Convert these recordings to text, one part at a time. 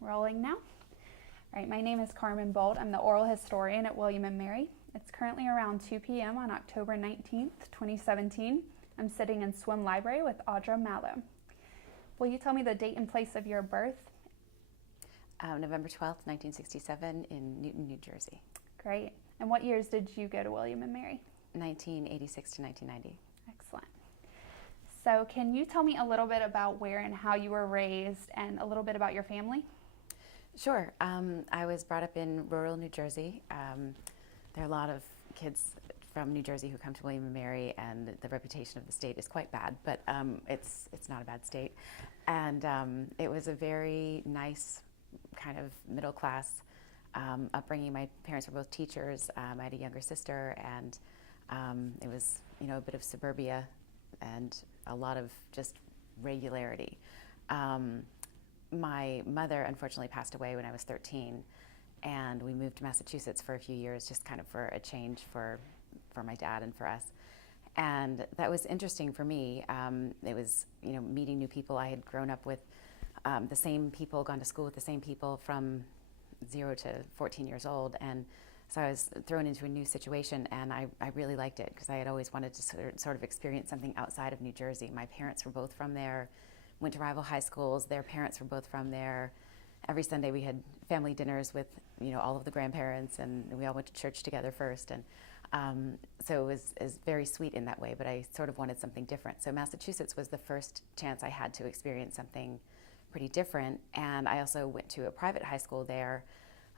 Rolling now. All right, my name is Carmen Bolt. I'm the oral historian at William & Mary. It's currently around 2 p.m. on October 19th, 2017. I'm sitting in Swem Library with Audra Mallow. Will you tell me the date and place of your birth? November 12th, 1967 in Newton, New Jersey. Great. And what years did you go to William & Mary? 1986 to 1990. Excellent. So can you tell me a little bit about where and how you were raised and a little bit about your family? Sure. I was brought up in rural New Jersey. There are a lot of kids from New Jersey who come to William & Mary, and the reputation of the state is quite bad, but it's not a bad state. And it was a very nice kind of middle class upbringing. My parents were both teachers. I had a younger sister, and it was, a bit of suburbia and a lot of just regularity. My mother unfortunately passed away when I was 13, and we moved to Massachusetts for a few years, just kind of for a change for my dad and for us. And that was interesting for me. It was, meeting new people. I had grown up with the same people, gone to school with the same people from 0 to 14 years old, and so I was thrown into a new situation, and I really liked it because I had always wanted to sort of experience something outside of New Jersey. My parents were both from there, went to rival high schools. Their parents were both from there. Every Sunday we had family dinners with all of the grandparents, and we all went to church together first, and so it was very sweet in that way, but I sort of wanted something different. So Massachusetts was the first chance I had to experience something pretty different, and I also went to a private high school there.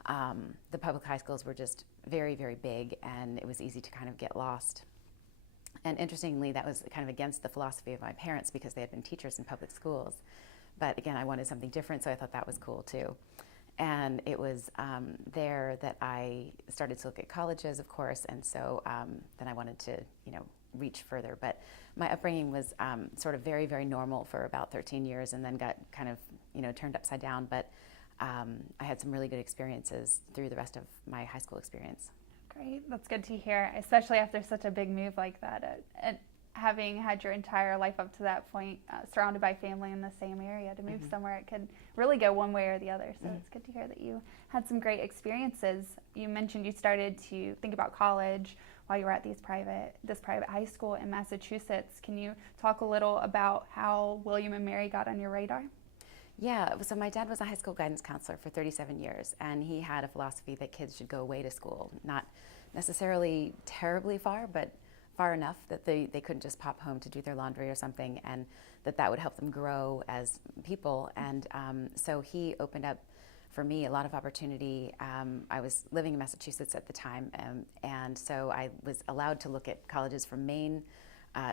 The public high schools were just very, very big, and it was easy to kind of get lost. And interestingly, that was kind of against the philosophy of my parents because they had been teachers in public schools. But again, I wanted something different, so I thought that was cool too. And it was there that I started to look at colleges, of course, and so then I wanted to, reach further. But my upbringing was sort of very, very normal for about 13 years, and then got kind of, turned upside down. But I had some really good experiences through the rest of my high school experience. Great, that's good to hear, especially after such a big move like that. And having had your entire life up to that point surrounded by family in the same area, to move somewhere, it could really go one way or the other. So it's good to hear that you had some great experiences. You mentioned you started to think about college while you were at this private high school in Massachusetts. Can you talk a little about how William & Mary got on your radar? Yeah, so my dad was a high school guidance counselor for 37 years, and he had a philosophy that kids should go away to school, not necessarily terribly far, but far enough that they couldn't just pop home to do their laundry or something, and that would help them grow as people. And so he opened up for me a lot of opportunity. I was living in Massachusetts at the time, and so I was allowed to look at colleges from Maine,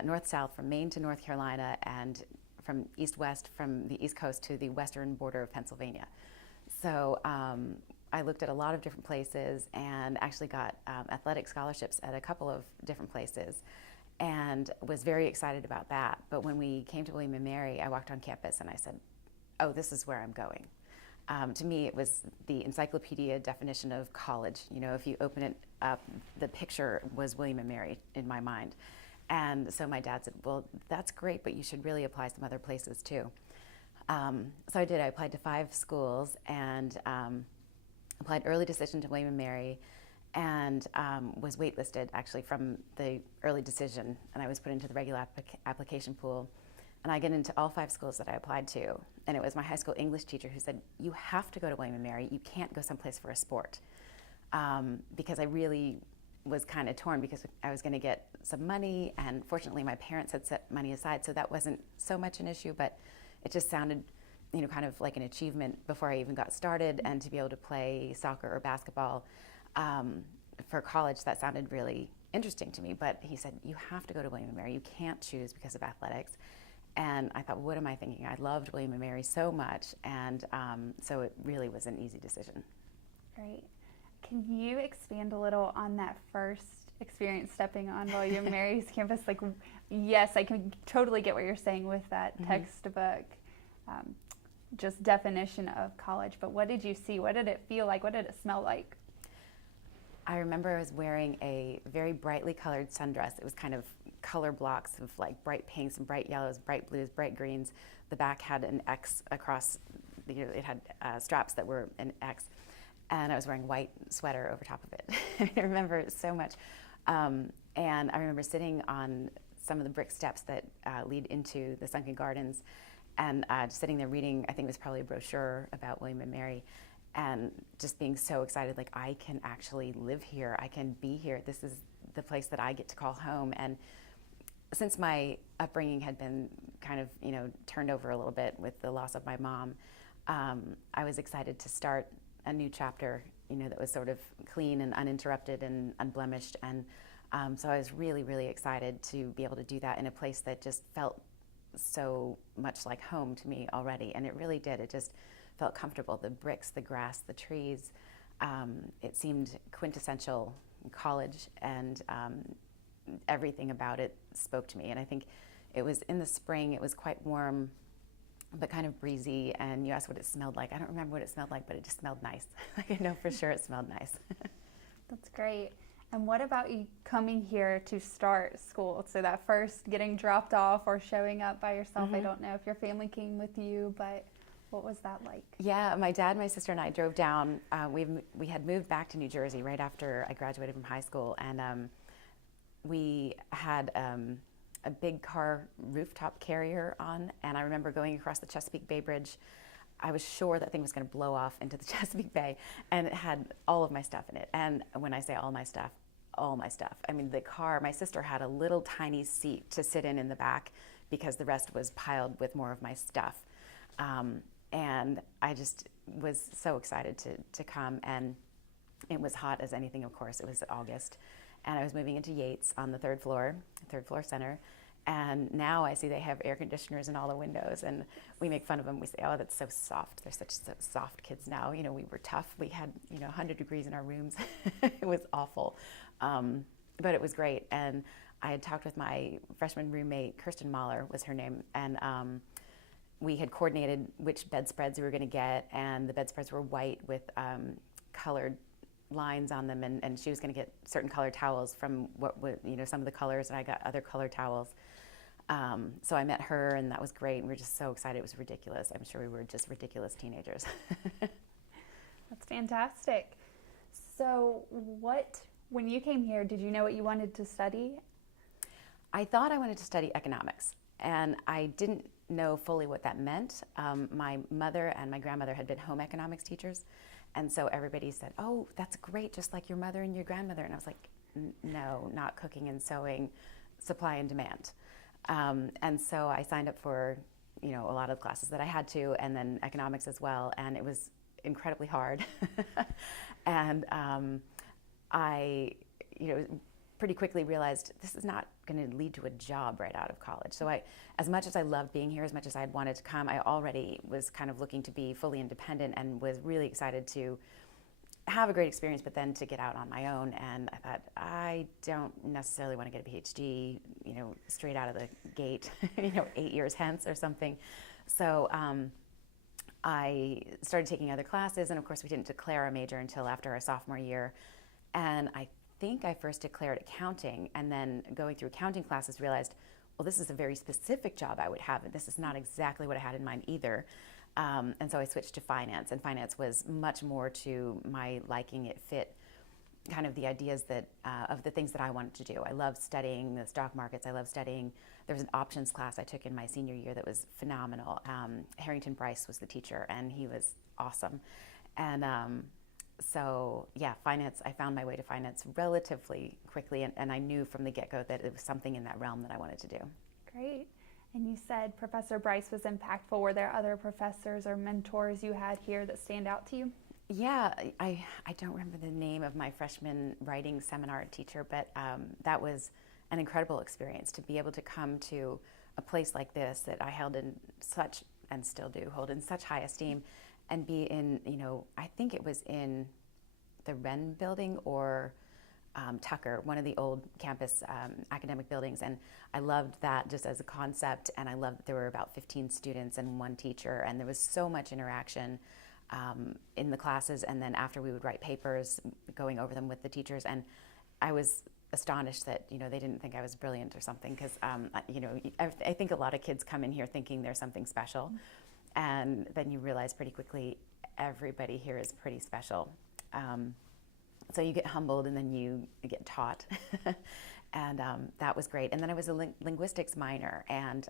north-south, from Maine to North Carolina, and from east-west, from the East Coast to the western border of Pennsylvania. So I looked at a lot of different places and actually got athletic scholarships at a couple of different places, and was very excited about that. But when we came to William & Mary, I walked on campus and I said, oh, this is where I'm going. To me, it was the encyclopedia definition of college. If you open it up, the picture was William & Mary in my mind. And so my dad said, well, that's great, but you should really apply some other places too. So I did. I applied to 5 schools and applied early decision to William & Mary, and was waitlisted actually from the early decision, and I was put into the regular application pool. And I get into all 5 schools that I applied to, and it was my high school English teacher who said, you have to go to William & Mary. You can't go someplace for a sport. Because I really was kind of torn because I was going to get some money, and fortunately my parents had set money aside, so that wasn't so much an issue, but it just sounded, kind of like an achievement before I even got started, and to be able to play soccer or basketball for college, that sounded really interesting to me. But he said, you have to go to William & Mary. You can't choose because of athletics. And I thought, what am I thinking? I loved William & Mary so much, and so it really was an easy decision. Great. Can you expand a little on that first experience stepping on William & Mary's campus? Like, yes, I can totally get what you're saying with that textbook, just definition of college, but what did you see? What did it feel like? What did it smell like? I remember I was wearing a very brightly colored sundress. It was kind of color blocks of like bright pinks and bright yellows, bright blues, bright greens. The back had an X across it had straps that were an X, and I was wearing a white sweater over top of it. I remember it so much. And I remember sitting on some of the brick steps that lead into the sunken gardens, and just sitting there reading, I think it was probably a brochure about William and Mary, and just being so excited, like, I can actually live here, I can be here, this is the place that I get to call home. And since my upbringing had been kind of, turned over a little bit with the loss of my mom, I was excited to start a new chapter, that was sort of clean and uninterrupted and unblemished. And so I was really, really excited to be able to do that in a place that just felt so much like home to me already. And it really did. It just felt comfortable. The bricks, the grass, the trees. It seemed quintessential college, and everything about it spoke to me. And I think it was in the spring. It was quite warm, but kind of breezy. And you asked what it smelled like. I don't remember what it smelled like, but it just smelled nice. Like, I know for sure it smelled nice. That's great. And what about you coming here to start school? So that first getting dropped off or showing up by yourself, Mm-hmm. I don't know if your family came with you, but what was that like? Yeah, my dad, my sister, and I drove down. We had moved back to New Jersey right after I graduated from high school, and we had a big car rooftop carrier on, and I remember going across the Chesapeake Bay Bridge. I was sure that thing was going to blow off into the Chesapeake Bay, and it had all of my stuff in it. And when I say all my stuff, I mean, the car, my sister had a little tiny seat to sit in the back because the rest was piled with more of my stuff. And I just was so excited to come, and it was hot as anything, of course. It was August, and I was moving into Yates on the third floor center. And now I see they have air conditioners in all the windows, and we make fun of them. We say, oh, that's so soft. They're such soft kids now. We were tough. We had, 100 degrees in our rooms. It was awful. But it was great. And I had talked with my freshman roommate, Kirsten Mahler was her name, and we had coordinated which bedspreads we were going to get, and the bedspreads were white with colored lines on them, and she was going to get certain colored towels from some of the colors, and I got other colored towels. So I met her, and that was great, and we were just so excited. It was ridiculous. I'm sure we were just ridiculous teenagers. That's fantastic. So when you came here, did you know what you wanted to study? I thought I wanted to study economics, and I didn't know fully what that meant. My mother and my grandmother had been home economics teachers, and so everybody said, oh, that's great, just like your mother and your grandmother. And I was like, no, not cooking and sewing, supply and demand. And so I signed up for, a lot of classes that I had to, and then economics as well, and it was incredibly hard. And I, pretty quickly realized this is not going to lead to a job right out of college. So as much as I loved being here, as much as I'd wanted to come, I already was kind of looking to be fully independent, and was really excited to have a great experience, but then to get out on my own. And I thought, I don't necessarily want to get a PhD, straight out of the gate, 8 years hence or something. So I started taking other classes, and of course we didn't declare a major until after our sophomore year. And I think I first declared accounting, and then going through accounting classes realized, well, this is a very specific job I would have, and this is not exactly what I had in mind either. And so I switched to finance, and finance was much more to my liking. It fit kind of the ideas of the things that I wanted to do. I loved studying the stock markets. I loved studying. There was an options class I took in my senior year that was phenomenal. Harrington Bryce was the teacher, and he was awesome. And so yeah, finance, I found my way to finance relatively quickly, and I knew from the get-go that it was something in that realm that I wanted to do. Great. And you said Professor Bryce was impactful. Were there other professors or mentors you had here that stand out to you? Yeah, I don't remember the name of my freshman writing seminar teacher, but that was an incredible experience to be able to come to a place like this that I held in such, and still do hold in such high esteem, and be in, I think it was in the Wren building or Tucker, one of the old campus academic buildings. And I loved that just as a concept, and I loved that there were about 15 students and one teacher, and there was so much interaction in the classes, and then after we would write papers, going over them with the teachers. And I was astonished that, they didn't think I was brilliant or something, because, I think a lot of kids come in here thinking there's something special. And then you realize pretty quickly everybody here is pretty special. So you get humbled and then you get taught. And that was great. And then I was a linguistics minor, and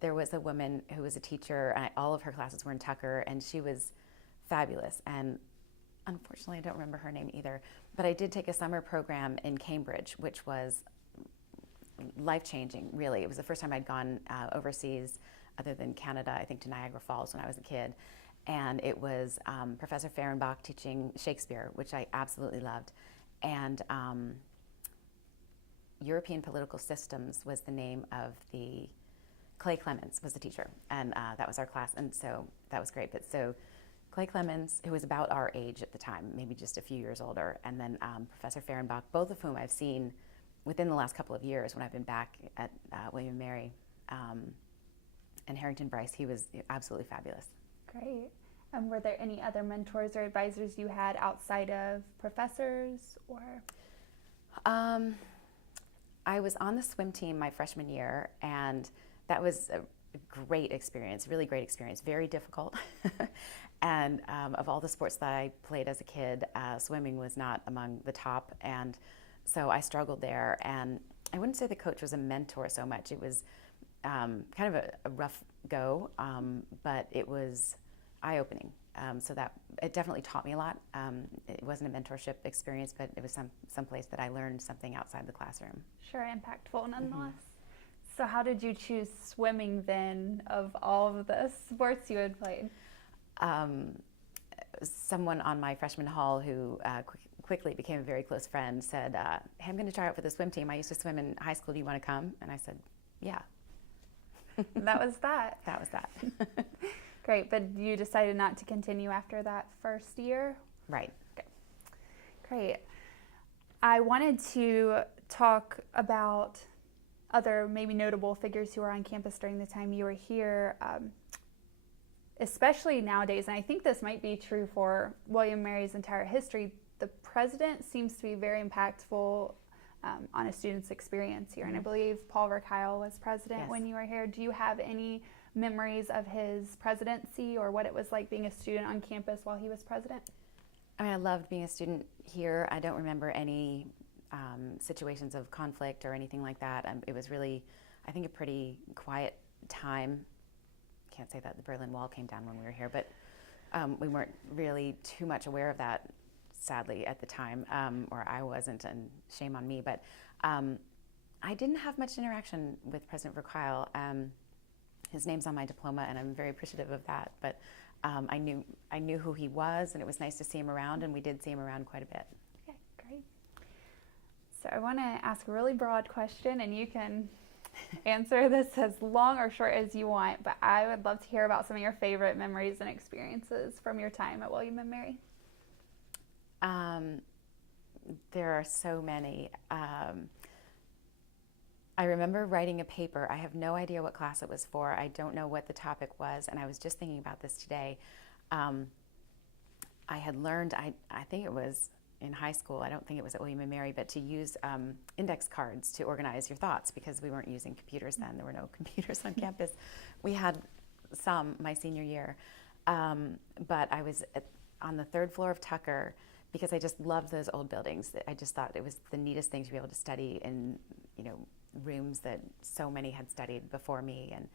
there was a woman who was a teacher, and all of her classes were in Tucker, and she was fabulous. And unfortunately, I don't remember her name either, but I did take a summer program in Cambridge, which was life-changing, really. It was the first time I'd gone overseas, other than Canada, I think to Niagara Falls when I was a kid. And it was Professor Fehrenbach teaching Shakespeare, which I absolutely loved. And European Political Systems was the name of the, Clay Clemens was the teacher, and that was our class, and so that was great. But so Clay Clemens, who was about our age at the time, maybe just a few years older, and then Professor Fehrenbach, both of whom I've seen within the last couple of years when I've been back at William & Mary, and Harrington Bryce, he was absolutely fabulous. Great. Were there any other mentors or advisors you had outside of professors, or? I was on the swim team my freshman year, and that was a great experience, really great experience, very difficult. And of all the sports that I played as a kid, swimming was not among the top, and so I struggled there. And I wouldn't say the coach was a mentor so much. It was kind of a rough go, but it was eye-opening. So that it definitely taught me a lot. It wasn't a mentorship experience, but it was some place that I learned something outside the classroom. Sure, impactful nonetheless. So how did you choose swimming then, of all of the sports you had played? Someone on my freshman hall who quickly became a very close friend said, hey, I'm going to try out for the swim team. I used to swim in high school. Do you want to come? And I said, yeah. That was that. That was that. Great, but you decided not to continue after that first year? Right. Okay. Great. I wanted to talk about other maybe notable figures who were on campus during the time you were here, especially nowadays, and I think this might be true for William & Mary's entire history. The president seems to be very impactful on a student's experience here, and I believe Paul Verkyle was president when you were here. Do you have any memories of his presidency or what it was like being a student on campus while he was president? I mean, I loved being a student here. I don't remember any situations of conflict or anything like that. It was really, I think, a pretty quiet time. Can't say that the Berlin Wall came down when we were here, but we weren't really too much aware of that, sadly, at the time, or I wasn't, and shame on me. But I didn't have much interaction with President Verkyle. His name's on my diploma, and I'm very appreciative of that. But I knew who he was, and it was nice to see him around, and we did see him around quite a bit. Okay, great. So I want to ask a really broad question, and you can answer this as long or short as you want, but I would love to hear about some of your favorite memories and experiences from your time at William & Mary. There are so many. I remember writing a paper. I have no idea what class it was for. I don't know what the topic was, and I was just thinking about this today. I had learned, I think it was in high school, I don't think it was at William & Mary, but to use index cards to organize your thoughts, because we weren't using computers then. There were no computers on campus. We had some my senior year, but I was on the third floor of Tucker because I just loved those old buildings. I just thought it was the neatest thing to be able to study in, rooms that so many had studied before me. And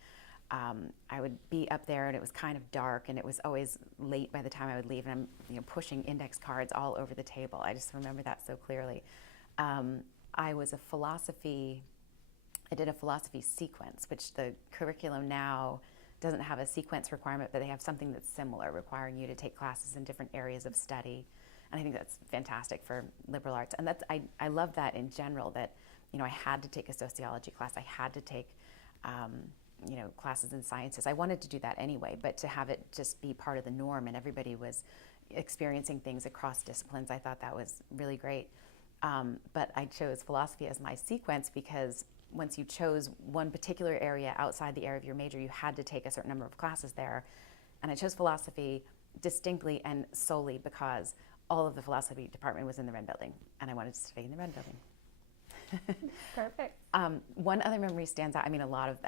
I would be up there, and it was kind of dark, and it was always late by the time I would leave, and I'm pushing index cards all over the table. I just remember that so clearly. I did a philosophy sequence, which the curriculum now doesn't have a sequence requirement, but they have something that's similar, requiring you to take classes in different areas of study. And I think that's fantastic for liberal arts. And I love that in general, that I had to take a sociology class. I had to take classes in sciences. I wanted to do that anyway, but to have it just be part of the norm and everybody was experiencing things across disciplines, I thought that was really great. But I chose philosophy as my sequence because once you chose one particular area outside the area of your major, you had to take a certain number of classes there. And I chose philosophy distinctly and solely because all of the philosophy department was in the Wren building, and I wanted to study in the Wren building. Perfect. One other memory stands out. I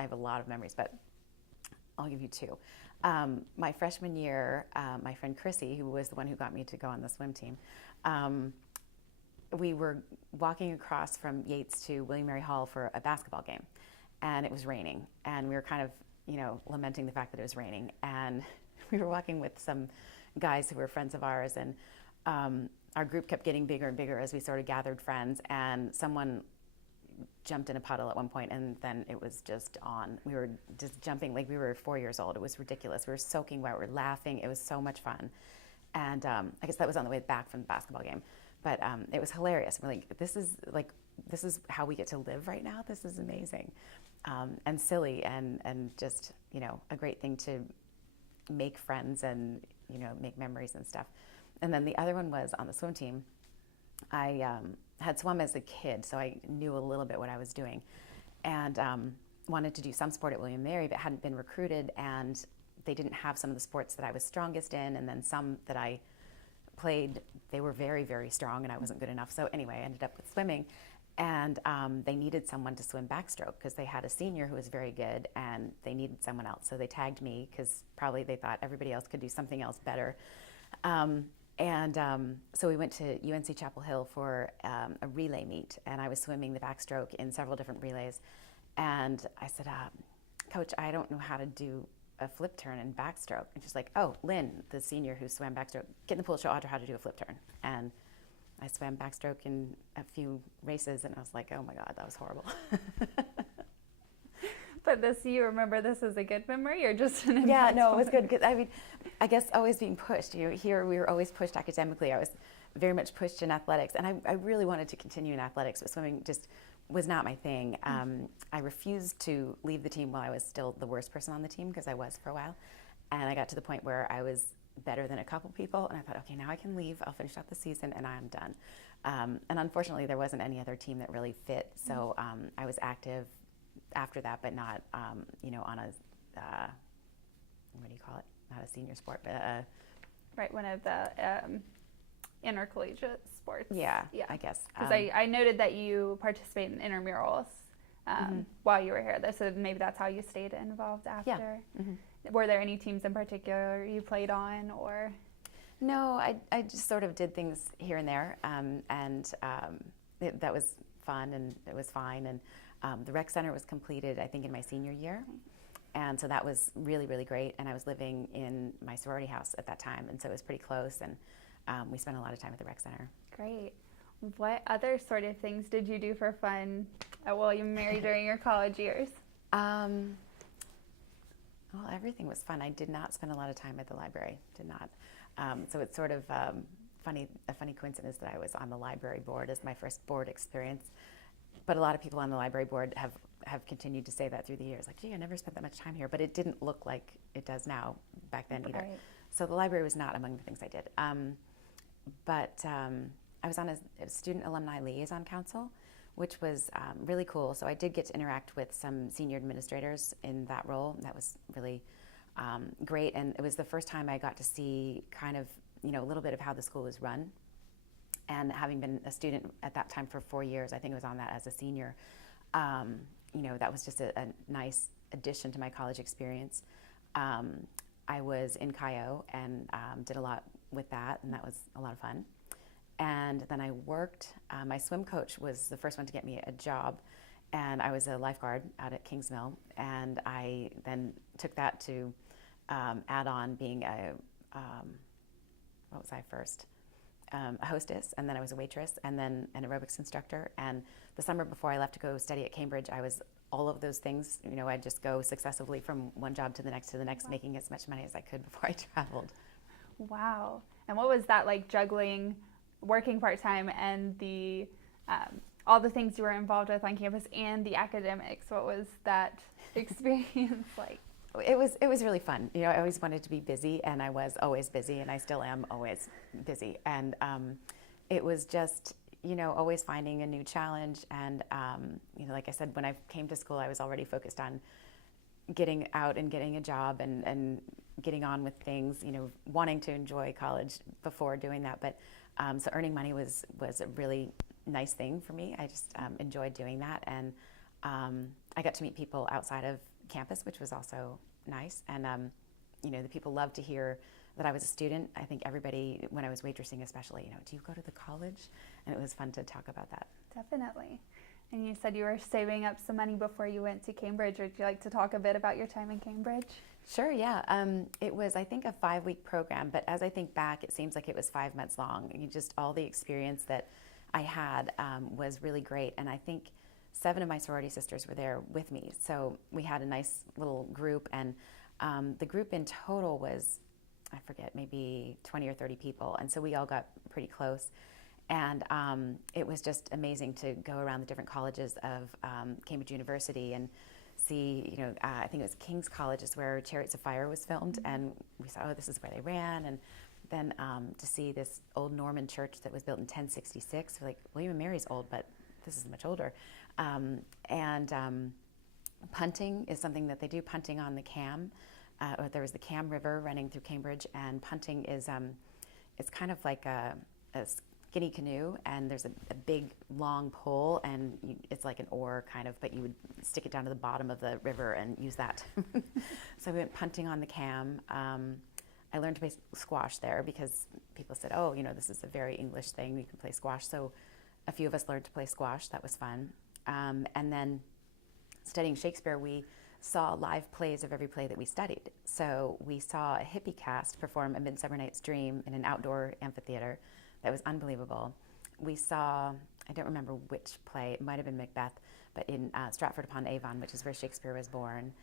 have a lot of memories, but I'll give you two. My freshman year, my friend Chrissy, who was the one who got me to go on the swim team, we were walking across from Yates to William Mary Hall for a basketball game, and it was raining, and we were kind of, lamenting the fact that it was raining, and we were walking with some guys who were friends of ours, and our group kept getting bigger and bigger as we sort of gathered friends, and someone jumped in a puddle at one point, and then it was just on. We were just jumping like we were 4 years old. It was ridiculous. We were soaking wet. We were laughing. It was so much fun. And I guess that was on the way back from the basketball game. But it was hilarious. We're this is how we get to live right now. This is amazing. And silly and just, a great thing to make friends and, make memories and stuff. And then the other one was on the swim team. I had swum as a kid, so I knew a little bit what I was doing, and wanted to do some sport at William & Mary, but hadn't been recruited, and they didn't have some of the sports that I was strongest in, and then some that I played, they were very, very strong, and I wasn't good enough. So anyway, I ended up with swimming, and they needed someone to swim backstroke because they had a senior who was very good, and they needed someone else. So they tagged me because probably they thought everybody else could do something else better. So we went to UNC Chapel Hill for a relay meet, and I was swimming the backstroke in several different relays. And I said, Coach, I don't know how to do a flip turn in backstroke. And she's like, oh, Lynn, the senior who swam backstroke, get in the pool, show Audra how to do a flip turn. And I swam backstroke in a few races, and I was like, oh my God, that was horrible. But you remember this as a good memory or just an Yeah, no, it was impactful? good. 'Cause, I mean, I guess always being pushed. Here we were always pushed academically. I was very much pushed in athletics, and I really wanted to continue in athletics, but swimming just was not my thing. I refused to leave the team while I was still the worst person on the team, because I was for a while. And I got to the point where I was better than a couple people, and I thought, okay, now I can leave. I'll finish out the season, and I'm done. And unfortunately, there wasn't any other team that really fit, so I was active after that, but not, on a, what do you call it? Not a senior sport, but Right, one of the intercollegiate sports. yeah, I guess. Because I noted that you participate in intramurals while you were here, so maybe that's how you stayed involved after. Yeah. Mm-hmm. Were there any teams in particular you played on, or? No, I just sort of did things here and there, that was fun, and it was fine. And the rec center was completed, I think, in my senior year. And so that was really, really great. And I was living in my sorority house at that time, and so it was pretty close. And we spent a lot of time at the rec center. Great. What other sort of things did you do for fun at William & Mary during your college years? Well, everything was fun. I did not spend a lot of time at the library. Did not. So it's sort of a funny coincidence that I was on the library board as my first board experience. But a lot of people on the library board have continued to say that through the years, like, gee, I never spent that much time here. But it didn't look like it does now back then either. Right. So the library was not among the things I did. But I was on a student alumni liaison council, which was really cool. So I did get to interact with some senior administrators in that role. That was really great. And it was the first time I got to see kind of, a little bit of how the school was run. And having been a student at that time for 4 years, I think I was on that as a senior, that was just a nice addition to my college experience. I was in CIO and did a lot with that, and that was a lot of fun. And then I worked, my swim coach was the first one to get me a job, and I was a lifeguard out at Kingsmill, and I then took that to add on being what was I first? A hostess, and then I was a waitress, and then an aerobics instructor. And the summer before I left to go study at Cambridge, I was all of those things. I'd just go successively from one job to the next, making as much money as I could before I traveled. Wow. And what was that like, juggling working part-time and the all the things you were involved with on campus and the academics? What was that experience like? It was really fun. I always wanted to be busy, and I was always busy, and I still am always busy. And it was just, always finding a new challenge. And, like I said, when I came to school, I was already focused on getting out and getting a job and getting on with things, wanting to enjoy college before doing that. But so earning money was a really nice thing for me. I just enjoyed doing that. And I got to meet people outside of campus, which was also nice. And the people love to hear that I was a student. I think everybody, when I was waitressing especially, do you go to the college? And it was fun to talk about that. Definitely. And you said you were saving up some money before you went to Cambridge. Would you like to talk a bit about your time in Cambridge? Sure, yeah. It was, I think, a 5-week program, but as I think back, it seems like it was 5 months long. All the experience that I had was really great, and I think 7 of my sorority sisters were there with me, so we had a nice little group, and the group in total was, I forget, maybe 20 or 30 people, and so we all got pretty close. And it was just amazing to go around the different colleges of Cambridge University and see, I think it was King's College is where Chariots of Fire was filmed, and we saw, this is where they ran, and then to see this old Norman church that was built in 1066. We're like, William and Mary's old, but this is much older. Punting is something that they do, punting on the Cam. There was the Cam River running through Cambridge, and punting is it's kind of like a skinny canoe, and there's a big long pole, and it's like an oar kind of, but you would stick it down to the bottom of the river and use that. So we went punting on the Cam. I learned to play squash there because people said, oh, this is a very English thing, you can play squash. So a few of us learned to play squash. That was fun. And then studying Shakespeare, we saw live plays of every play that we studied. So we saw a hippie cast perform A Midsummer Night's Dream in an outdoor amphitheater. That was unbelievable. We saw, I don't remember which play, it might have been Macbeth, but in Stratford-upon-Avon, which is where Shakespeare was born.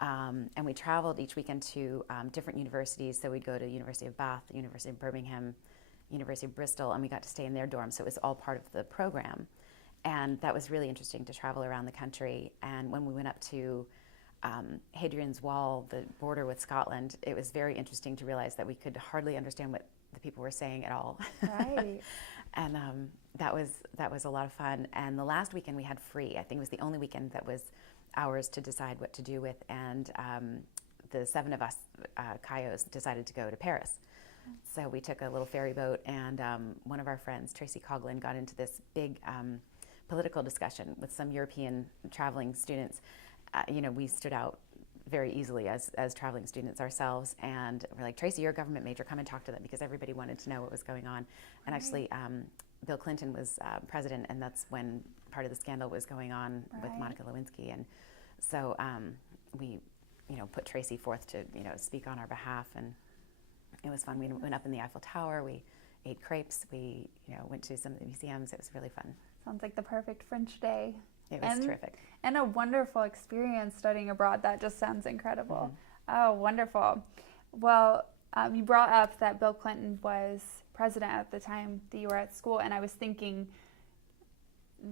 And we traveled each weekend to different universities. So we'd go to University of Bath, University of Birmingham, University of Bristol, and we got to stay in their dorms. So it was all part of the program. And that was really interesting to travel around the country. And when we went up to Hadrian's Wall, the border with Scotland, it was very interesting to realize that we could hardly understand what the people were saying at all. Right. And that was a lot of fun. And the last weekend we had free. I think it was the only weekend that was ours to decide what to do with. And the 7 of us, Cayos, decided to go to Paris. So we took a little ferry boat, and one of our friends, Tracy Coughlin, got into this big political discussion with some European traveling students. We stood out very easily as traveling students ourselves, and we're like, Tracy, you're a government major, come and talk to them, because everybody wanted to know what was going on. And actually, Bill Clinton was president, and that's when part of the scandal was going on with Monica Lewinsky. And so we, put Tracy forth to, speak on our behalf, and it was fun. We went up in the Eiffel Tower, we ate crepes, we, went to some of the museums. It was really fun. Sounds like the perfect French day. It was terrific. And a wonderful experience studying abroad. That just sounds incredible. Mm-hmm. Oh, wonderful. Well, you brought up that Bill Clinton was president at the time that you were at school, and I was thinking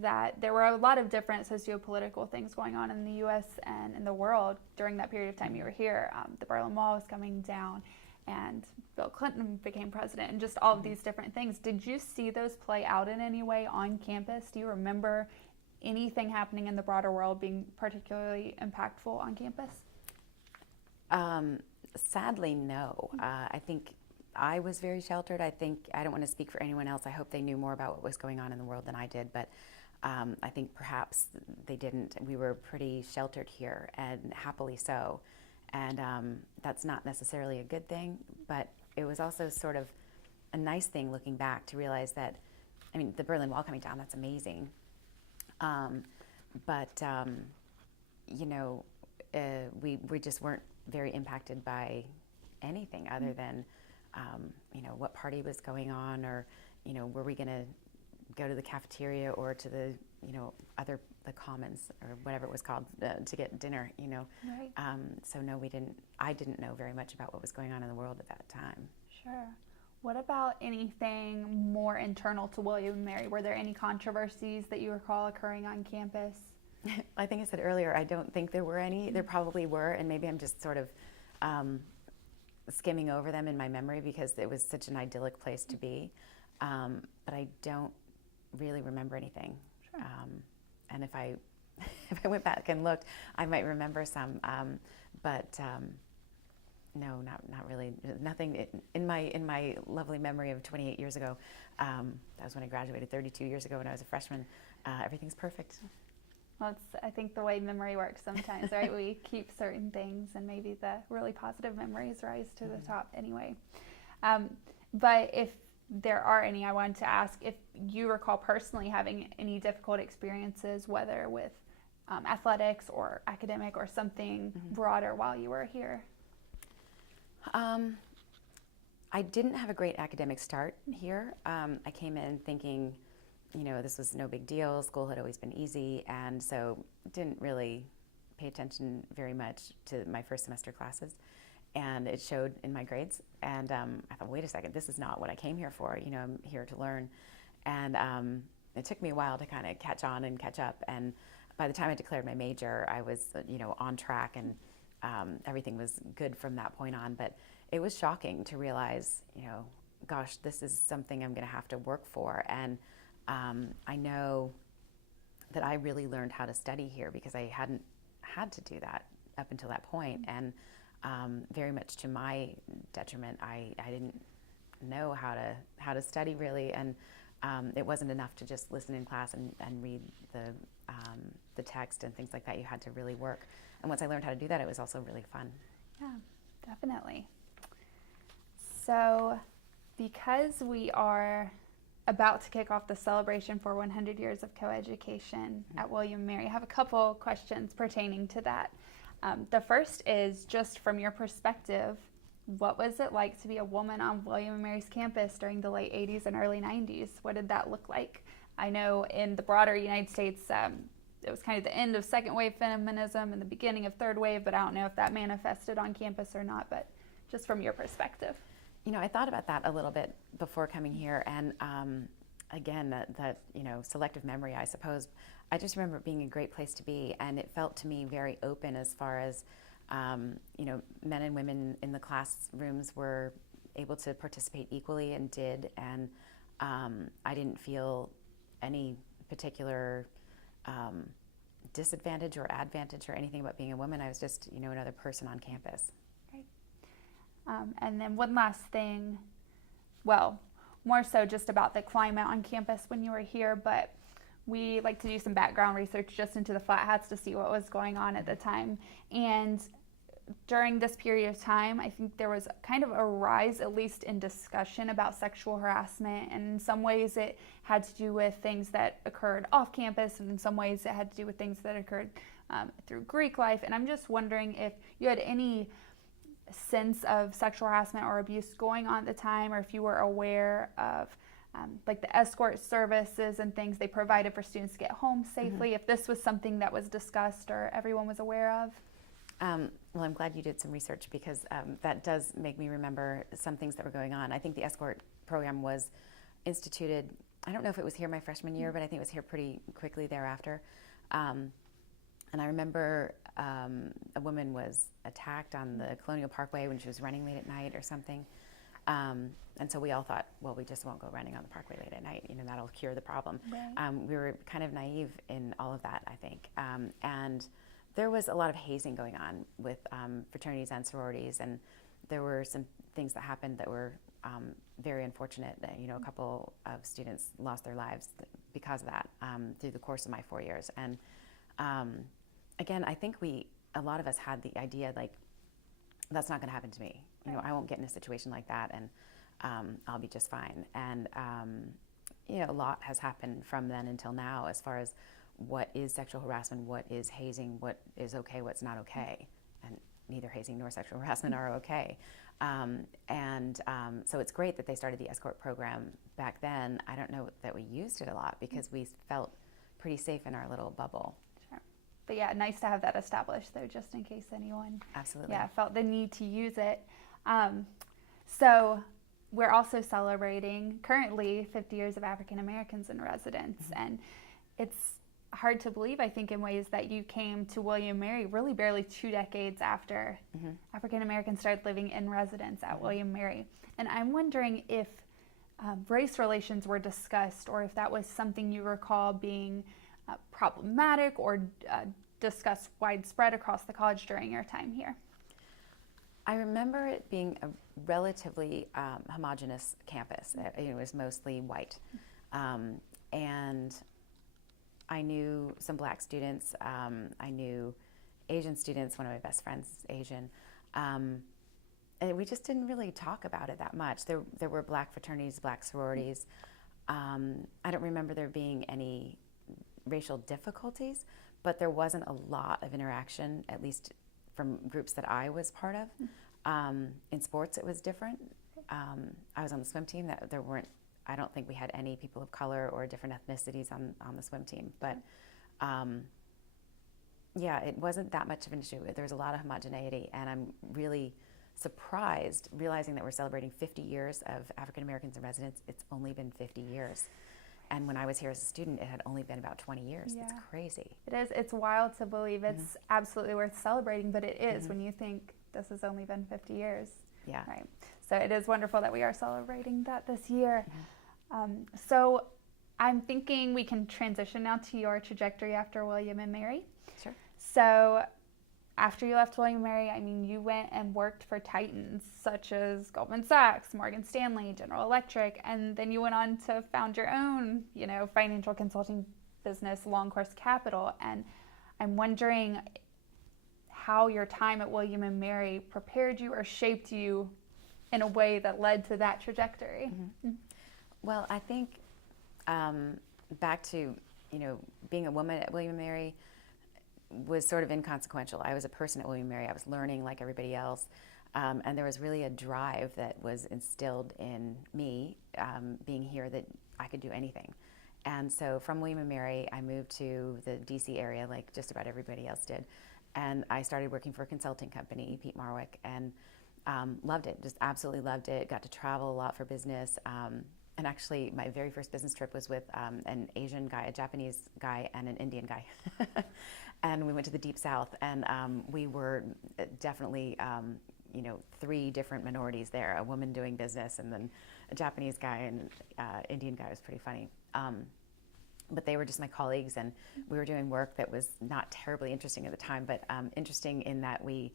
that there were a lot of different socio-political things going on in the U.S. and in the world during that period of time you were here. The Berlin Wall was coming down, and Bill Clinton became president, and just all of these different things. Did you see those play out in any way on campus? Do you remember anything happening in the broader world being particularly impactful on campus? Sadly, no. I think I was very sheltered. I don't want to speak for anyone else. I hope they knew more about what was going on in the world than I did, but I think perhaps they didn't. We were pretty sheltered here, and happily so. And that's not necessarily a good thing, but it was also sort of a nice thing looking back to realize that, the Berlin Wall coming down, that's amazing. We just weren't very impacted by anything other than, what party was going on, or, were we going to go to the cafeteria or to the, the commons or whatever it was called to get dinner, Right. So no, I didn't know very much about what was going on in the world at that time. Sure. What about anything more internal to William and Mary? Were there any controversies that you recall occurring on campus? I think I said earlier, I don't think there were any. There probably were, and maybe I'm just sort of skimming over them in my memory because it was such an idyllic place to be. But I don't really remember anything. Sure. And if I went back and looked, I might remember some. No, not really. Nothing in my lovely memory of 28 years ago. That was when I graduated 32 years ago when I was a freshman. Everything's perfect. Well, it's, I think, the way memory works sometimes, right? We keep certain things, and maybe the really positive memories rise to the top anyway. But if there are any, I wanted to ask if you recall personally having any difficult experiences, whether with athletics or academic or something broader while you were here. I didn't have a great academic start here. I came in thinking, this was no big deal. School had always been easy, and so didn't really pay attention very much to my first semester classes. And it showed in my grades. And I thought, wait a second, this is not what I came here for. I'm here to learn. And it took me a while to kind of catch on and catch up. And by the time I declared my major, I was, on track, and everything was good from that point on. But it was shocking to realize, gosh, this is something I'm going to have to work for. And I know that I really learned how to study here because I hadn't had to do that up until that point. And very much to my detriment, I didn't know how to study really, and it wasn't enough to just listen in class and read the text and things like that. You had to really work. And once I learned how to do that, it was also really fun. Yeah, definitely. So, because we are about to kick off the celebration for 100 years of coeducation at William & Mary, I have a couple questions pertaining to that. The first is, just from your perspective, what was it like to be a woman on William & Mary's campus during the late 80s and early 90s? What did that look like? I know in the broader United States, it was kind of the end of second wave feminism and the beginning of third wave, but I don't know if that manifested on campus or not, but just from your perspective. I thought about that a little bit before coming here, and again, that selective memory, I suppose. I just remember it being a great place to be, and it felt to me very open as far as, men and women in the classrooms were able to participate equally and did, and I didn't feel any particular disadvantage or advantage or anything about being a woman. I was just, another person on campus. Great. And then one last thing, well, more so just about the climate on campus when you were here, but we like to do some background research just into the Flat Hats to see what was going on at the time. And during this period of time, I think there was kind of a rise, at least in discussion, about sexual harassment. And in some ways it had to do with things that occurred off campus, and in some ways it had to do with things that occurred through Greek life. And I'm just wondering if you had any sense of sexual harassment or abuse going on at the time, or if you were aware of like the escort services and things they provided for students to get home safely, if this was something that was discussed or everyone was aware of. Well, I'm glad you did some research, because that does make me remember some things that were going on. I think the escort program was instituted, I don't know if it was here my freshman year, but I think it was here pretty quickly thereafter. And I remember a woman was attacked on the Colonial Parkway when she was running late at night or something. And so we all thought, well, we just won't go running on the parkway late at night, that'll cure the problem. Right. We were kind of naive in all of that, I think. And there was a lot of hazing going on with fraternities and sororities, and there were some things that happened that were very unfortunate. A couple of students lost their lives because of that through the course of my 4 years. And again, I think a lot of us had the idea, like, that's not going to happen to me. I won't get in a situation like that, and I'll be just fine. And a lot has happened from then until now as far as what is sexual harassment, what is hazing, what is okay, what's not okay. And neither hazing nor sexual harassment are okay. So it's great that they started the escort program back then. I don't know that we used it a lot because we felt pretty safe in our little bubble. Sure. But yeah, nice to have that established, though, just in case anyone Absolutely. felt the need to use it. So we're also celebrating currently 50 years of African Americans in residence, and it's hard to believe, I think, in ways that you came to William & Mary really barely 2 decades after African Americans started living in residence at William & Mary. And I'm wondering if race relations were discussed, or if that was something you recall being problematic or discussed widespread across the college during your time here. I remember it being a relatively homogenous campus. It was mostly white. And I knew some Black students. I knew Asian students. One of my best friends is Asian. And we just didn't really talk about it that much. There were Black fraternities, Black sororities. I don't remember there being any racial difficulties, but there wasn't a lot of interaction, at least from groups that I was part of. In sports, it was different. I was on the swim team. That there weren't. I don't think we had any people of color or different ethnicities on the swim team. But yeah, it wasn't that much of an issue. There was a lot of homogeneity, and I'm really surprised realizing that we're celebrating 50 years of African Americans in residence. It's only been 50 years. And when I was here as a student, it had only been about 20 years. Yeah. It's crazy. It is. It's wild to believe. It's absolutely worth celebrating, but it is when you think this has only been 50 years. Yeah. Right. So it is wonderful that we are celebrating that this year. So I'm thinking we can transition now to your trajectory after William and Mary. Sure. So after you left William and Mary, I mean, you went and worked for titans such as Goldman Sachs, Morgan Stanley, General Electric, and then you went on to found your own, financial consulting business, Long Course Capital. And I'm wondering how your time at William and Mary prepared you or shaped you in a way that led to that trajectory. Well, I think back to, being a woman at William & Mary was sort of inconsequential. I was a person at William & Mary. I was learning like everybody else. And there was really a drive that was instilled in me being here that I could do anything. And so from William & Mary, I moved to the DC area like just about everybody else did. And I started working for a consulting company, Pete Marwick, and loved it, just absolutely loved it. Got to travel a lot for business. And actually, my very first business trip was with an Asian guy, a Japanese guy, and an Indian guy. And we went to the Deep South, and we were definitely, 3 different minorities there, a woman doing business, and then a Japanese guy and Indian guy. It was pretty funny. But they were just my colleagues, and we were doing work that was not terribly interesting at the time, but interesting in that we,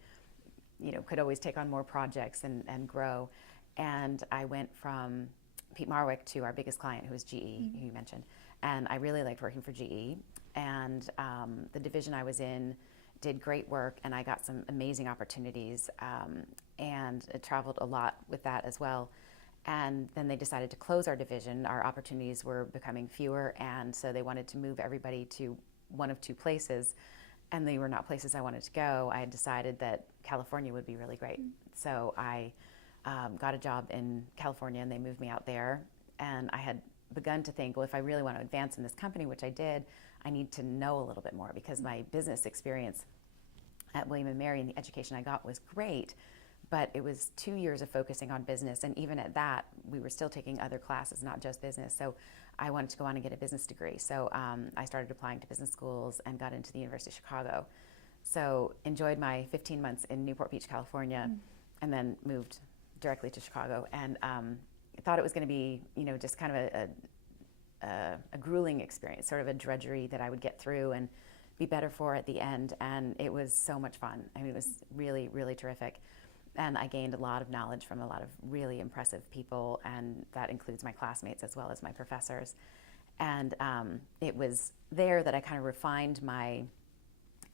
could always take on more projects and grow. And I went from Pete Marwick to our biggest client, who was GE, who you mentioned. And I really liked working for GE. And the division I was in did great work, and I got some amazing opportunities, and traveled a lot with that as well. And then they decided to close our division. Our opportunities were becoming fewer, and so they wanted to move everybody to one of 2 places, and they were not places I wanted to go. I had decided that California would be really great. So I got a job in California, and they moved me out there. And I had begun to think, well, if I really want to advance in this company, which I did, I need to know a little bit more, because my business experience at William & Mary and the education I got was great, but it was 2 years of focusing on business, and even at that, we were still taking other classes, not just business. So I wanted to go on and get a business degree. So I started applying to business schools and got into the University of Chicago. So enjoyed my 15 months in Newport Beach, California, and then moved directly to Chicago, and thought it was going to be, just kind of a grueling experience, sort of a drudgery that I would get through and be better for at the end. And it was so much fun. I mean, it was really, really terrific. And I gained a lot of knowledge from a lot of really impressive people, and that includes my classmates as well as my professors. And it was there that I kind of refined my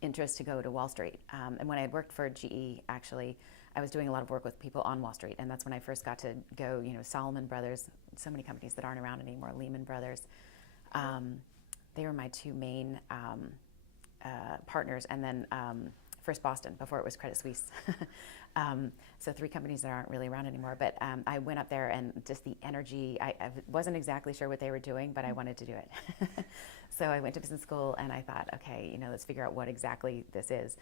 interest to go to Wall Street. And when I had worked for GE, actually, I was doing a lot of work with people on Wall Street, and that's when I first got to go, Salomon Brothers, so many companies that aren't around anymore, Lehman Brothers. They were my 2 main partners, and then First Boston, before it was Credit Suisse. So 3 companies that aren't really around anymore. But I went up there, and just the energy, I wasn't exactly sure what they were doing, but I wanted to do it. So I went to business school, and I thought, okay, let's figure out what exactly this is.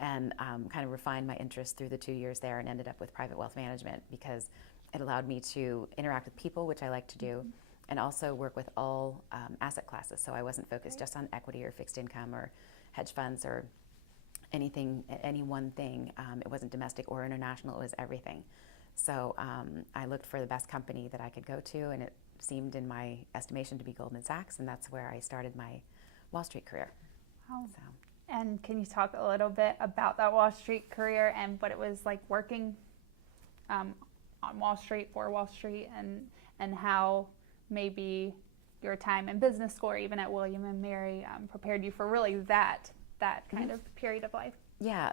And kind of refined my interest through the 2 years there, and ended up with private wealth management, because it allowed me to interact with people, which I like to do, and also work with all asset classes. So I wasn't focused just on equity or fixed income or hedge funds or anything, any one thing. It wasn't domestic or international, it was everything. So I looked for the best company that I could go to, and it seemed in my estimation to be Goldman Sachs, and that's where I started my Wall Street career. Wow. So. And can you talk a little bit about that Wall Street career and what it was like working on Wall Street, for Wall Street, and how maybe your time in business school or even at William and Mary prepared you for really that kind of period of life? Yeah,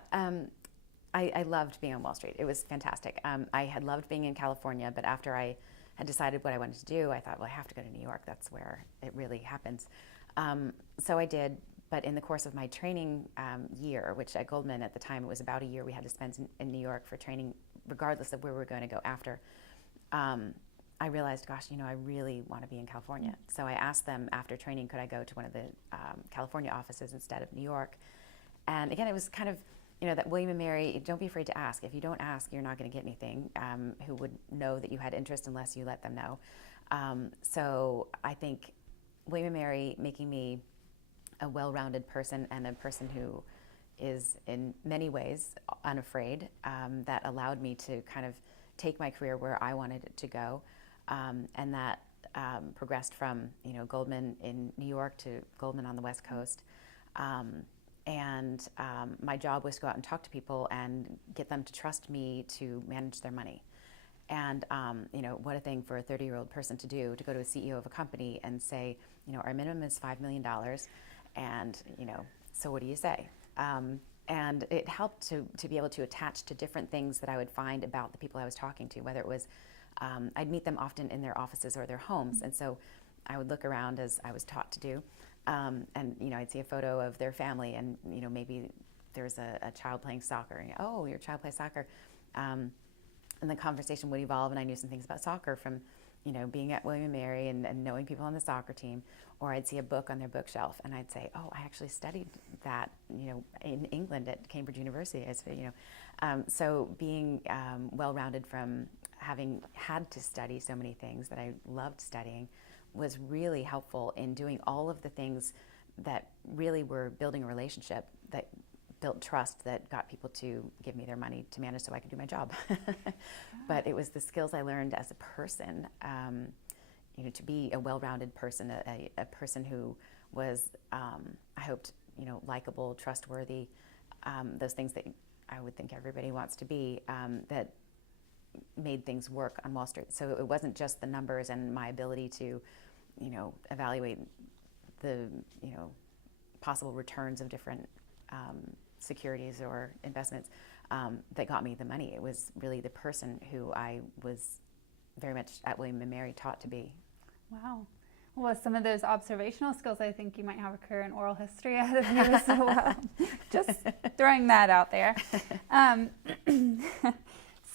I loved being on Wall Street. It was fantastic. I had loved being in California, but after I had decided what I wanted to do, I thought, well, I have to go to New York. That's where it really happens. So I did, but in the course of my training year, which at Goldman at the time, it was about a year we had to spend in New York for training, regardless of where we were going to go after, I realized, gosh, I really want to be in California. So I asked them after training, could I go to one of the California offices instead of New York? And again, it was kind of, that William and Mary, don't be afraid to ask. If you don't ask, you're not going to get anything. Who would know that you had interest unless you let them know? So I think William and Mary making me a well-rounded person and a person who is in many ways unafraid, that allowed me to kind of take my career where I wanted it to go. And that progressed from, Goldman in New York to Goldman on the West Coast. And my job was to go out and talk to people and get them to trust me to manage their money. And, what a thing for a 30-year-old person to do, to go to a CEO of a company and say, our minimum is $5 million. And, so what do you say? And it helped to be able to attach to different things that I would find about the people I was talking to, whether it was, I'd meet them often in their offices or their homes. And so I would look around as I was taught to do. And, I'd see a photo of their family and, maybe there's a child playing soccer. And, oh, your child plays soccer. And the conversation would evolve, and I knew some things about soccer from, being at William & Mary and knowing people on the soccer team. Or I'd see a book on their bookshelf, and I'd say, oh, I actually studied that, in England at Cambridge University. So being well-rounded from having had to study so many things that I loved studying was really helpful in doing all of the things that really were building a relationship, that built trust, that got people to give me their money to manage so I could do my job. But it was the skills I learned as a person, to be a well-rounded person, a person who was, I hoped, likable, trustworthy, those things that I would think everybody wants to be, that made things work on Wall Street. So it wasn't just the numbers and my ability to, evaluate the, possible returns of different securities or investments that got me the money. It was really the person who I was very much at William & Mary taught to be. Wow. Well, with some of those observational skills, I think you might have a career in oral history ahead of you as well. Just throwing that out there.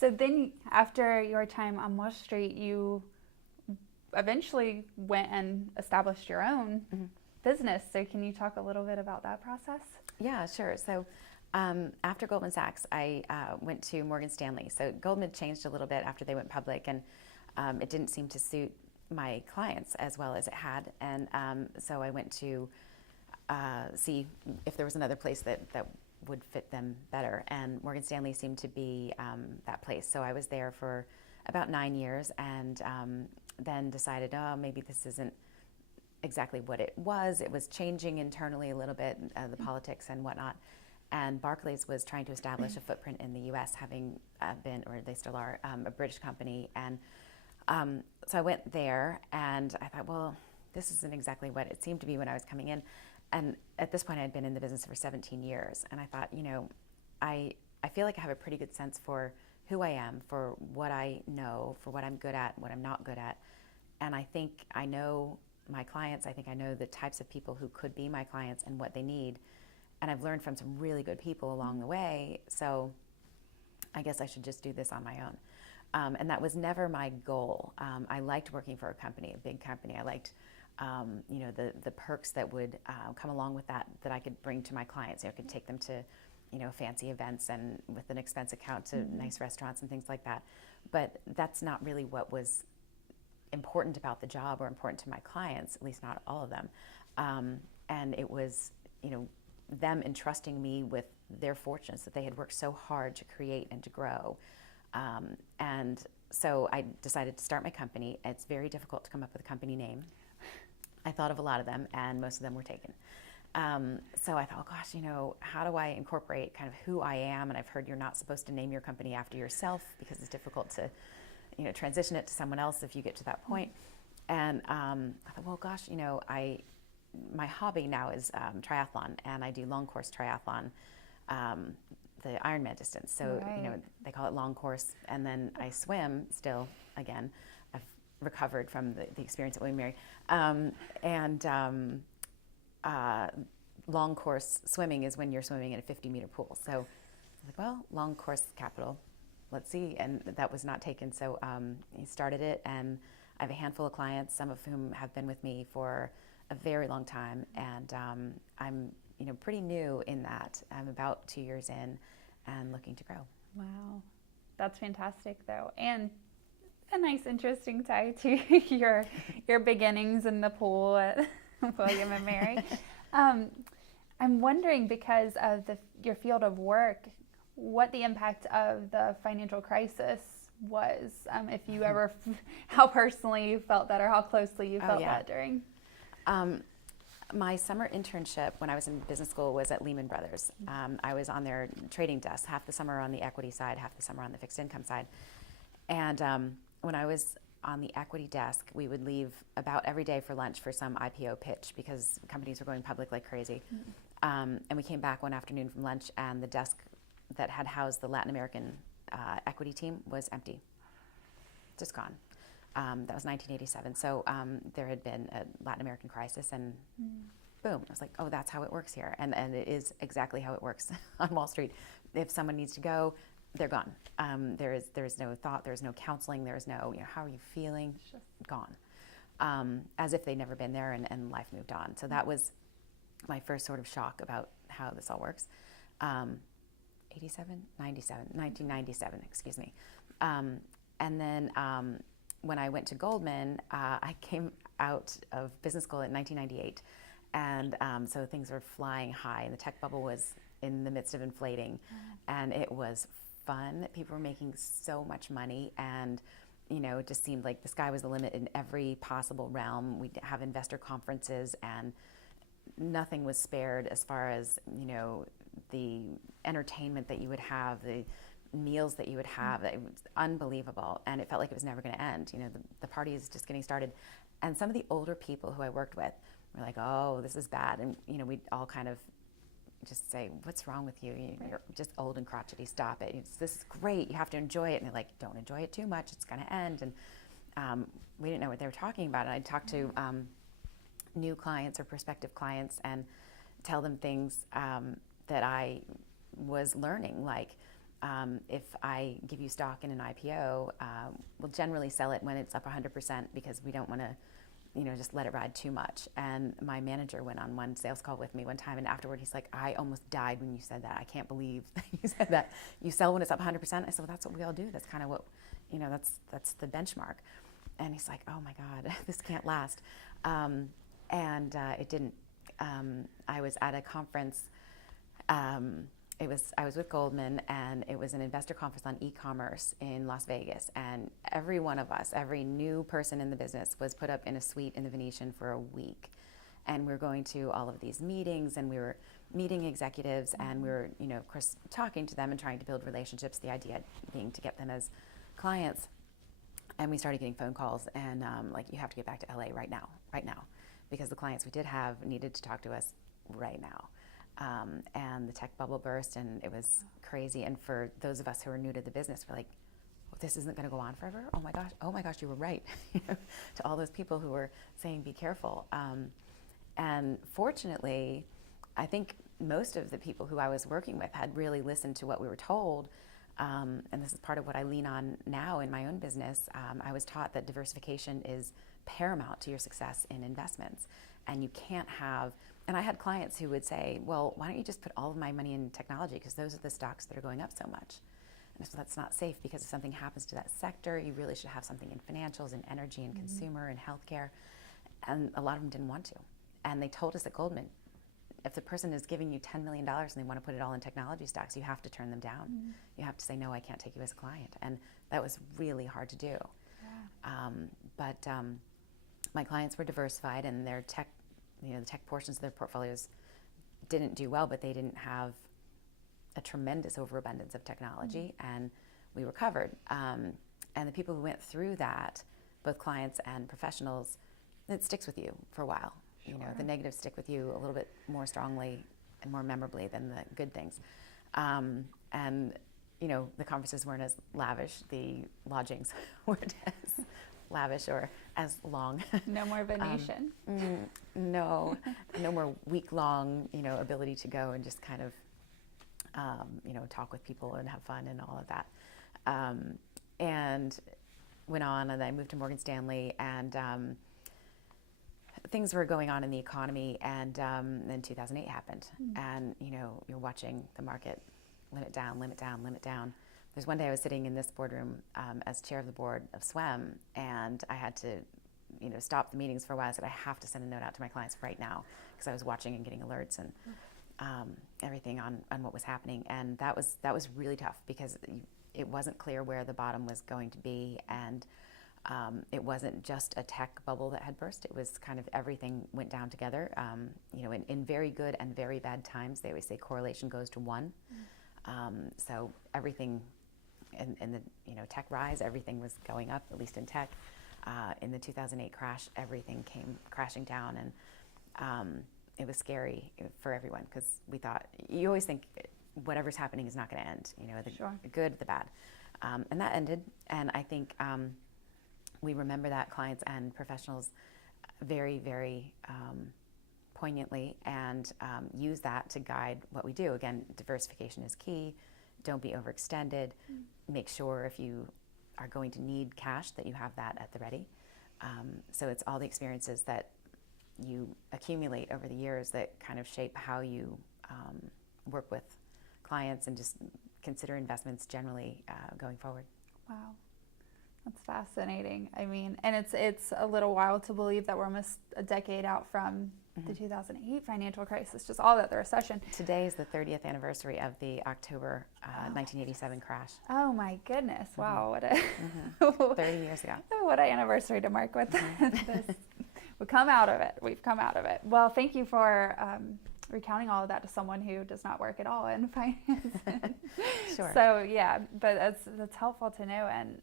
So then after your time on Wall Street, you eventually went and established your own business. So can you talk a little bit about that process? Yeah, sure. So after Goldman Sachs, I went to Morgan Stanley. So Goldman changed a little bit after they went public, and it didn't seem to suit my clients as well as it had. And so I went to see if there was another place that would fit them better. And Morgan Stanley seemed to be that place. So I was there for about 9 years, and then decided, oh, maybe this isn't exactly what it was. It was changing internally a little bit, the politics and whatnot. And Barclays was trying to establish a footprint in the U.S., having been, or they still are, a British company. And so I went there, and I thought, well, this isn't exactly what it seemed to be when I was coming in. And at this point, I had been in the business for 17 years. And I thought, I feel like I have a pretty good sense for who I am, for what I know, for what I'm good at, what I'm not good at. And I think I know my clients. I think I know the types of people who could be my clients and what they need. And I've learned from some really good people along the way. So I guess I should just do this on my own. And that was never my goal. I liked working for a company, a big company. I liked, the perks that would come along with that I could bring to my clients. I could take them to, fancy events and with an expense account to nice restaurants and things like that. But that's not really what was important about the job or important to my clients, at least not all of them. And it was, them entrusting me with their fortunes that they had worked so hard to create and to grow. And so I decided to start my company. It's very difficult to come up with a company name. I thought of a lot of them, and most of them were taken. So I thought, oh gosh, how do I incorporate kind of who I am? And I've heard you're not supposed to name your company after yourself because it's difficult to, transition it to someone else if you get to that point. And I thought, well, gosh, my hobby now is triathlon, and I do long course triathlon, the Ironman distance. So, Right. they call it long course. And then I swim still, again. I've recovered from the experience at William Mary. Long course swimming is when you're swimming in a 50-meter pool. So I was like, well, long course capital, let's see. And that was not taken. So he started it, and I have a handful of clients, some of whom have been with me for a very long time. And I'm pretty new in that. I'm about 2 years in and looking to grow. Wow. That's fantastic, though. And a nice, interesting tie to your beginnings in the pool at William and Mary. I'm wondering, because of your field of work, what the impact of the financial crisis was, if you ever, how personally you felt that, or how closely you felt that during. My summer internship when I was in business school was at Lehman Brothers. I was on their trading desk, half the summer on the equity side, half the summer on the fixed income side. And when I was on the equity desk, we would leave about every day for lunch for some IPO pitch because companies were going public like crazy. And we came back one afternoon from lunch, and the desk that had housed the Latin American equity team was empty, just gone. That was 1987. So there had been a Latin American crisis, and boom, I was like, oh, that's how it works here. And it is exactly how it works on Wall Street. If someone needs to go, they're gone. There is no thought, there's no counseling, there's no, how are you feeling? Just gone. As if they'd never been there, and life moved on. So that was my first sort of shock about how this all works. 1997, excuse me. And then when I went to Goldman, I came out of business school in 1998. And so things were flying high, and the tech bubble was in the midst of inflating. And it was fun. People were making so much money, and it just seemed like the sky was the limit in every possible realm. We'd have investor conferences, and nothing was spared as far as the entertainment that you would have, the meals that you would have. It was unbelievable, and it felt like it was never going to end. The party is just getting started. And some of the older people who I worked with were like, oh, this is bad. And we'd all kind of just say, what's wrong with you? You're just old and crotchety, stop it. This is great, you have to enjoy it. And they're like, don't enjoy it too much, it's going to end. And we didn't know what they were talking about. And I'd talk to new clients or prospective clients and tell them things that I was learning, like if I give you stock in an IPO, we'll generally sell it when it's up 100% because we don't want to just let it ride too much. And my manager went on one sales call with me one time, and afterward he's like, I almost died when you said that. I can't believe that you said that. You sell when it's up 100%. I said, well, that's what we all do. That's kind of what, that's the benchmark. And he's like, oh my God, this can't last. And it didn't. I was at a conference. I was with Goldman, and it was an investor conference on e-commerce in Las Vegas. And every one of us, every new person in the business, was put up in a suite in the Venetian for a week. And we were going to all of these meetings, and we were meeting executives, and we were, of course, talking to them and trying to build relationships, the idea being to get them as clients. And we started getting phone calls, and like, you have to get back to LA right now, because the clients we did have needed to talk to us right now. And the tech bubble burst, and it was crazy. And for those of us who are new to the business, we're like, well, this isn't going to go on forever? Oh my gosh, you were right. To all those people who were saying, be careful. And fortunately, I think most of the people who I was working with had really listened to what we were told. And this is part of what I lean on now in my own business. I was taught that diversification is paramount to your success in investments. And you can't have, and I had clients who would say, well, why don't you just put all of my money in technology, because those are the stocks that are going up so much. And so that's not safe, because if something happens to that sector, you really should have something in financials and energy and consumer and healthcare. And a lot of them didn't want to. And they told us at Goldman, if the person is giving you $10 million and they want to put it all in technology stocks, you have to turn them down. You have to say, no, I can't take you as a client. And that was really hard to do. But my clients were diversified, and their tech, the tech portions of their portfolios didn't do well, but they didn't have a tremendous overabundance of technology, and we recovered. And the people who went through that both clients and professionals, it sticks with you for a while. Sure. You know, the negatives stick with you a little bit more strongly and more memorably than the good things. And, you know, the conferences weren't as lavish. The lodgings weren't as lavish or as long. No more Venetian. No more week-long, you know, ability to go and just kind of, you know, talk with people and have fun and all of that. And went on, and I moved to Morgan Stanley, and things were going on in the economy, and then 2008 happened. And, you know, you're watching the market limit down, limit down, limit down. There's one day I was sitting in this boardroom as chair of the board of Swem, and I had to, you know, stop the meetings for a while. I said, I have to send a note out to my clients right now, because I was watching and getting alerts and everything on what was happening. And that was really tough, because it wasn't clear where the bottom was going to be, and it wasn't just a tech bubble that had burst. It was kind of everything went down together. You know, in very good and very bad times, they always say correlation goes to 1. So everything in the, you know, tech rise, everything was going up, at least in tech. In the 2008 crash, everything came crashing down, and it was scary for everyone, because we thought, you always think whatever's happening is not going to end, you know, the good, the bad. And that ended, and I think we remember that, clients and professionals, very, very poignantly, and use that to guide what we do. Again, diversification is key. Don't be overextended. Make sure if you are going to need cash that you have that at the ready. So it's all the experiences that you accumulate over the years that kind of shape how you work with clients and just consider investments generally going forward. Wow. That's fascinating. I mean, and it's a little wild to believe that we're almost a decade out from the 2008 financial crisis, just all that, the recession. Today is the 30th anniversary of the October 1987 crash. Oh my goodness. Wow. What a 30 years ago. What an anniversary to mark with this. We've come out of it. We've come out of it. Well, thank you for recounting all of that to someone who does not work at all in finance. Sure. So yeah, but that's helpful to know, and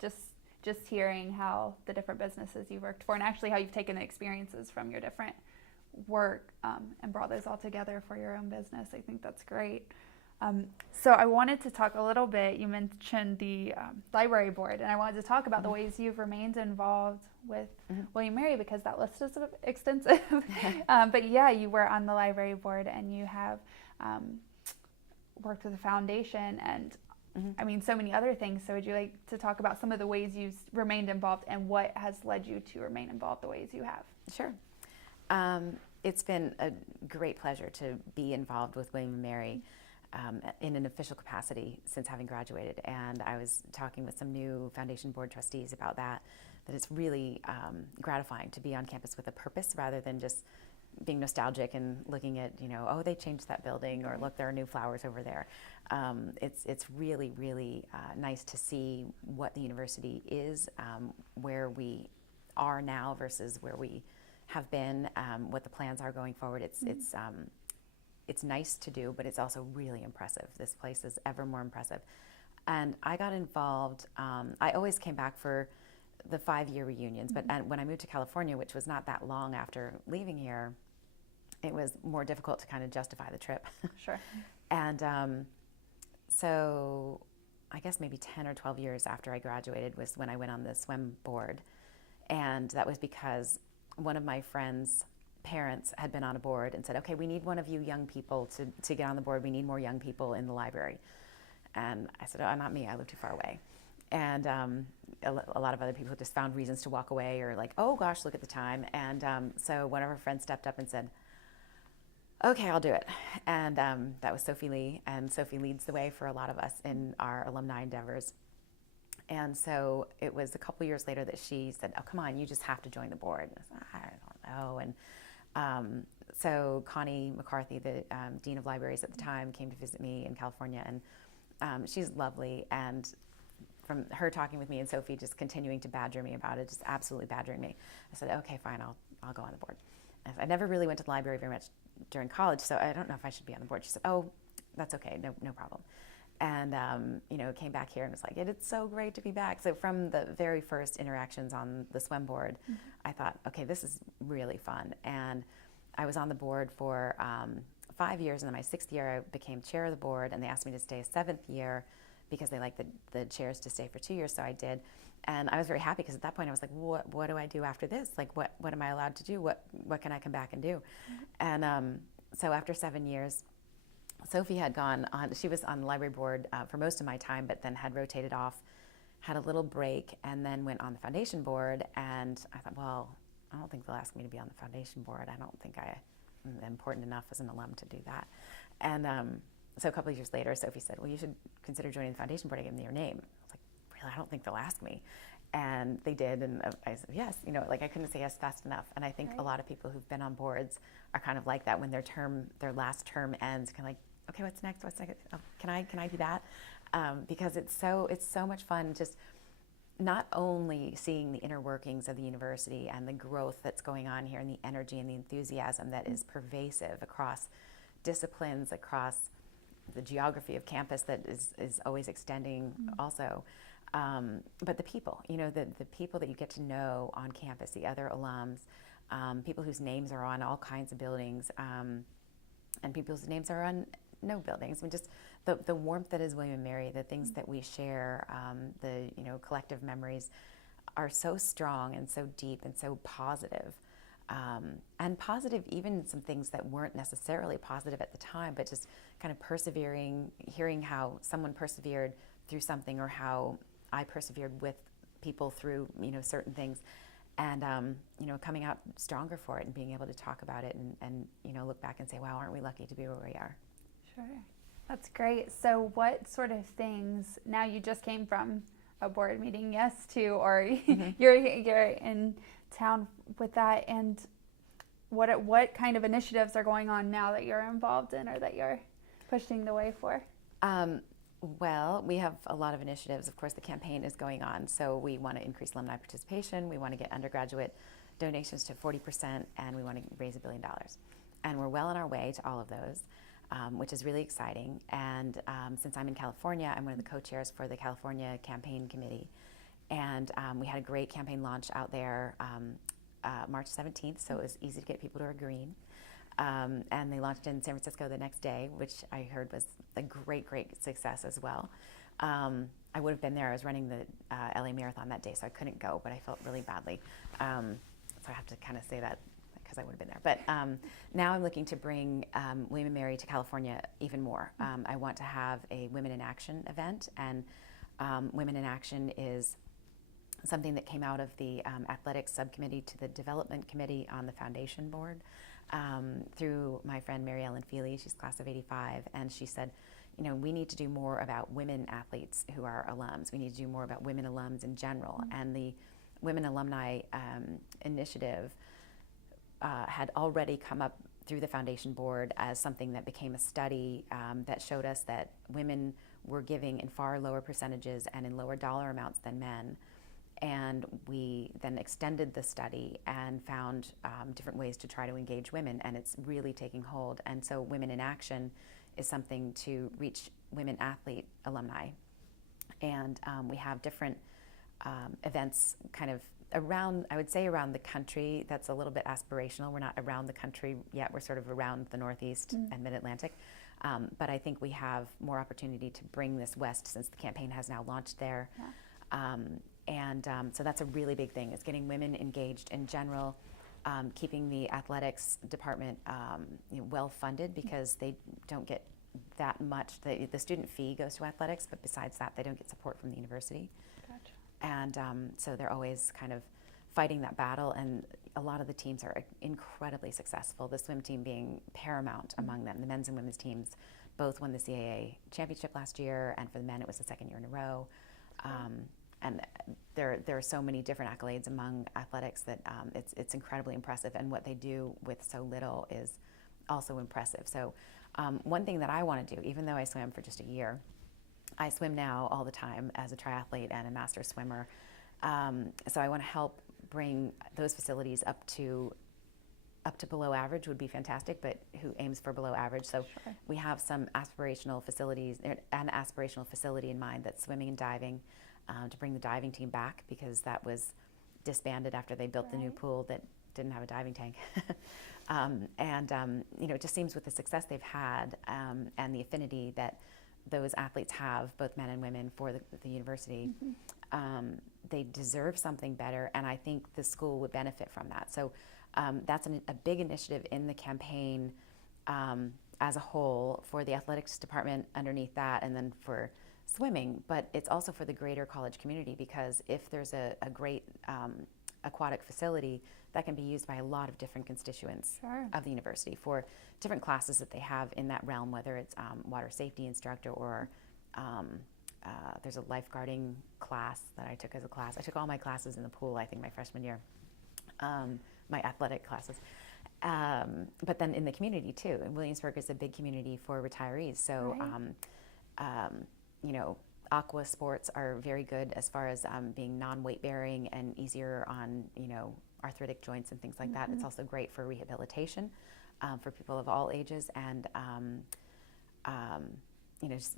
just hearing how the different businesses you've worked for, and actually how you've taken the experiences from your different work and brought those all together for your own business. I think that's great. So I wanted to talk a little bit, you mentioned the library board, and I wanted to talk about the ways you've remained involved with William & Mary, because that list is extensive. But yeah, you were on the library board, and you have worked with the foundation, and I mean, so many other things. So would you like to talk about some of the ways you've remained involved, and what has led you to remain involved the ways you have? Sure. It's been a great pleasure to be involved with William & Mary in an official capacity since having graduated. And I was talking with some new foundation board trustees about that it's really gratifying to be on campus with a purpose, rather than just being nostalgic and looking at, you know, oh, they changed that building, or look, there are new flowers over there. It's really, really nice to see what the university is, where we are now versus where we have been, what the plans are going forward. It's nice to do, but it's also really impressive. This place is ever more impressive. And I got involved, I always came back for the 5-year reunions, but when I moved to California, which was not that long after leaving here, it was more difficult to kind of justify the trip. Sure. And so I guess maybe 10 or 12 years after I graduated was when I went on the Swem board. And that was because one of my friends' parents had been on a board and said, okay, we need one of you young people to get on the board. We need more young people in the library. And I said, oh, not me, I live too far away. And a lot of other people just found reasons to walk away, or like, oh gosh, look at the time. And so one of our friends stepped up and said, okay, I'll do it. And that was Sophie Lee, and Sophie leads the way for a lot of us in our alumni endeavors. And so it was a couple years later that she said, oh, come on, you just have to join the board. And I said, I don't know. And so Connie McCarthy, the Dean of Libraries at the time, came to visit me in California, and she's lovely. And from her talking with me and Sophie just continuing to badger me about it, just absolutely badgering me, I said, okay, fine, I'll go on the board. And I never really went to the library very much during college, so I don't know if I should be on the board. She said, oh, that's okay, no problem. And, came back here and was like, it's so great to be back. So from the very first interactions on the Swem board, I thought, okay, this is really fun. And I was on the board for 5 years, and then my 6th year I became chair of the board, and they asked me to stay a 7th year because they like the chairs to stay for 2 years, so I did. And I was very happy because at that point I was like, what do I do after this? Like, what am I allowed to do? What can I come back and do? And so after 7 years, Sophie had gone on, she was on the library board for most of my time, but then had rotated off, had a little break, and then went on the foundation board. And I thought, well, I don't think they'll ask me to be on the foundation board. I don't think I'm important enough as an alum to do that. And so a couple of years later, Sophie said, well, you should consider joining the foundation board. I gave them your name. I was like, really? I don't think they'll ask me. And they did, and I said, yes. I couldn't say yes fast enough. And I think a lot of people who've been on boards are kind of like that when their last term ends, kind of like, okay, what's next? Oh, can I do that? Because it's so much fun just not only seeing the inner workings of the university and the growth that's going on here and the energy and the enthusiasm that is pervasive across disciplines, across the geography of campus that is always extending also. But the people, the people that you get to know on campus, the other alums, people whose names are on all kinds of buildings, and people's names are on no buildings. I mean, just the warmth that is William and Mary, the things that we share, the collective memories are so strong and so deep and so positive. And positive, even some things that weren't necessarily positive at the time, but just kind of persevering, hearing how someone persevered through something, or how I persevered with people through, certain things, and, coming out stronger for it and being able to talk about it and look back and say, wow, aren't we lucky to be where we are? Sure. That's great. So what sort of things, now you just came from a board meeting, yes, or you're in town with that, and what kind of initiatives are going on now that you're involved in or that you're pushing the way for? Well, we have a lot of initiatives. Of course, the campaign is going on, so we want to increase alumni participation. We want to get undergraduate donations to 40%, and we want to raise $1 billion. And we're well on our way to all of those, which is really exciting. And since I'm in California, I'm one of the co-chairs for the California Campaign Committee. And we had a great campaign launch out there March 17th, so it was easy to get people to agree. And they launched in San Francisco the next day, which I heard was a great success as well. I would have been there. I was running the LA Marathon that day, so I couldn't go, but I felt really badly. So I have to kind of say that because I would have been there. But now I'm looking to bring William and Mary to California even more. I want to have a Women in Action event, and Women in Action is something that came out of the athletics subcommittee to the development committee on the foundation board. Through my friend Mary Ellen Feely, she's class of '85, and she said, we need to do more about women athletes who are alums. We need to do more about women alums in general. And the Women Alumni Initiative had already come up through the foundation board as something that became a study that showed us that women were giving in far lower percentages and in lower dollar amounts than men. And we then extended the study and found different ways to try to engage women, and it's really taking hold. And so Women in Action is something to reach women athlete alumni. And we have different events kind of around, I would say around the country. That's a little bit aspirational. We're not around the country yet. We're sort of around the Northeast and Mid-Atlantic. But I think we have more opportunity to bring this west since the campaign has now launched there. Yeah. So that's a really big thing, is getting women engaged in general, keeping the athletics department well funded, because they don't get that much. The student fee goes to athletics, but besides that, they don't get support from the university. Gotcha. And so they're always kind of fighting that battle, and a lot of the teams are incredibly successful, the swim team being paramount among them. The men's and women's teams both won the CAA championship last year, and for the men it was the second year in a row. And there are so many different accolades among athletics that it's incredibly impressive, and what they do with so little is also impressive. So one thing that I want to do, even though I swam for just a year, I swim now all the time as a triathlete and a master swimmer. So I want to help bring those facilities up to up to below average would be fantastic, but who aims for below average. So Sure. we have some aspirational facilities, an aspirational facility in mind that's swimming and diving, to bring the diving team back, because that was disbanded after they built the new Right. pool that didn't have a diving tank. It just seems with the success they've had, and the affinity that those athletes have, both men and women, for the university, they deserve something better, and I think the school would benefit from that. So that's a big initiative in the campaign as a whole, for the athletics department underneath that, and then for swimming. But it's also for the greater college community, because if there's a great aquatic facility, that can be used by a lot of different constituents Sure. of the university for different classes that they have in that realm, whether it's water safety instructor, or there's a lifeguarding class that I took as a class. I took all my classes in the pool, I think, my freshman year, my athletic classes. But then in the community too, and Williamsburg is a big community for retirees. So, Right. aqua sports are very good as far as being non-weight bearing and easier on, arthritic joints and things like that. It's also great for rehabilitation for people of all ages, and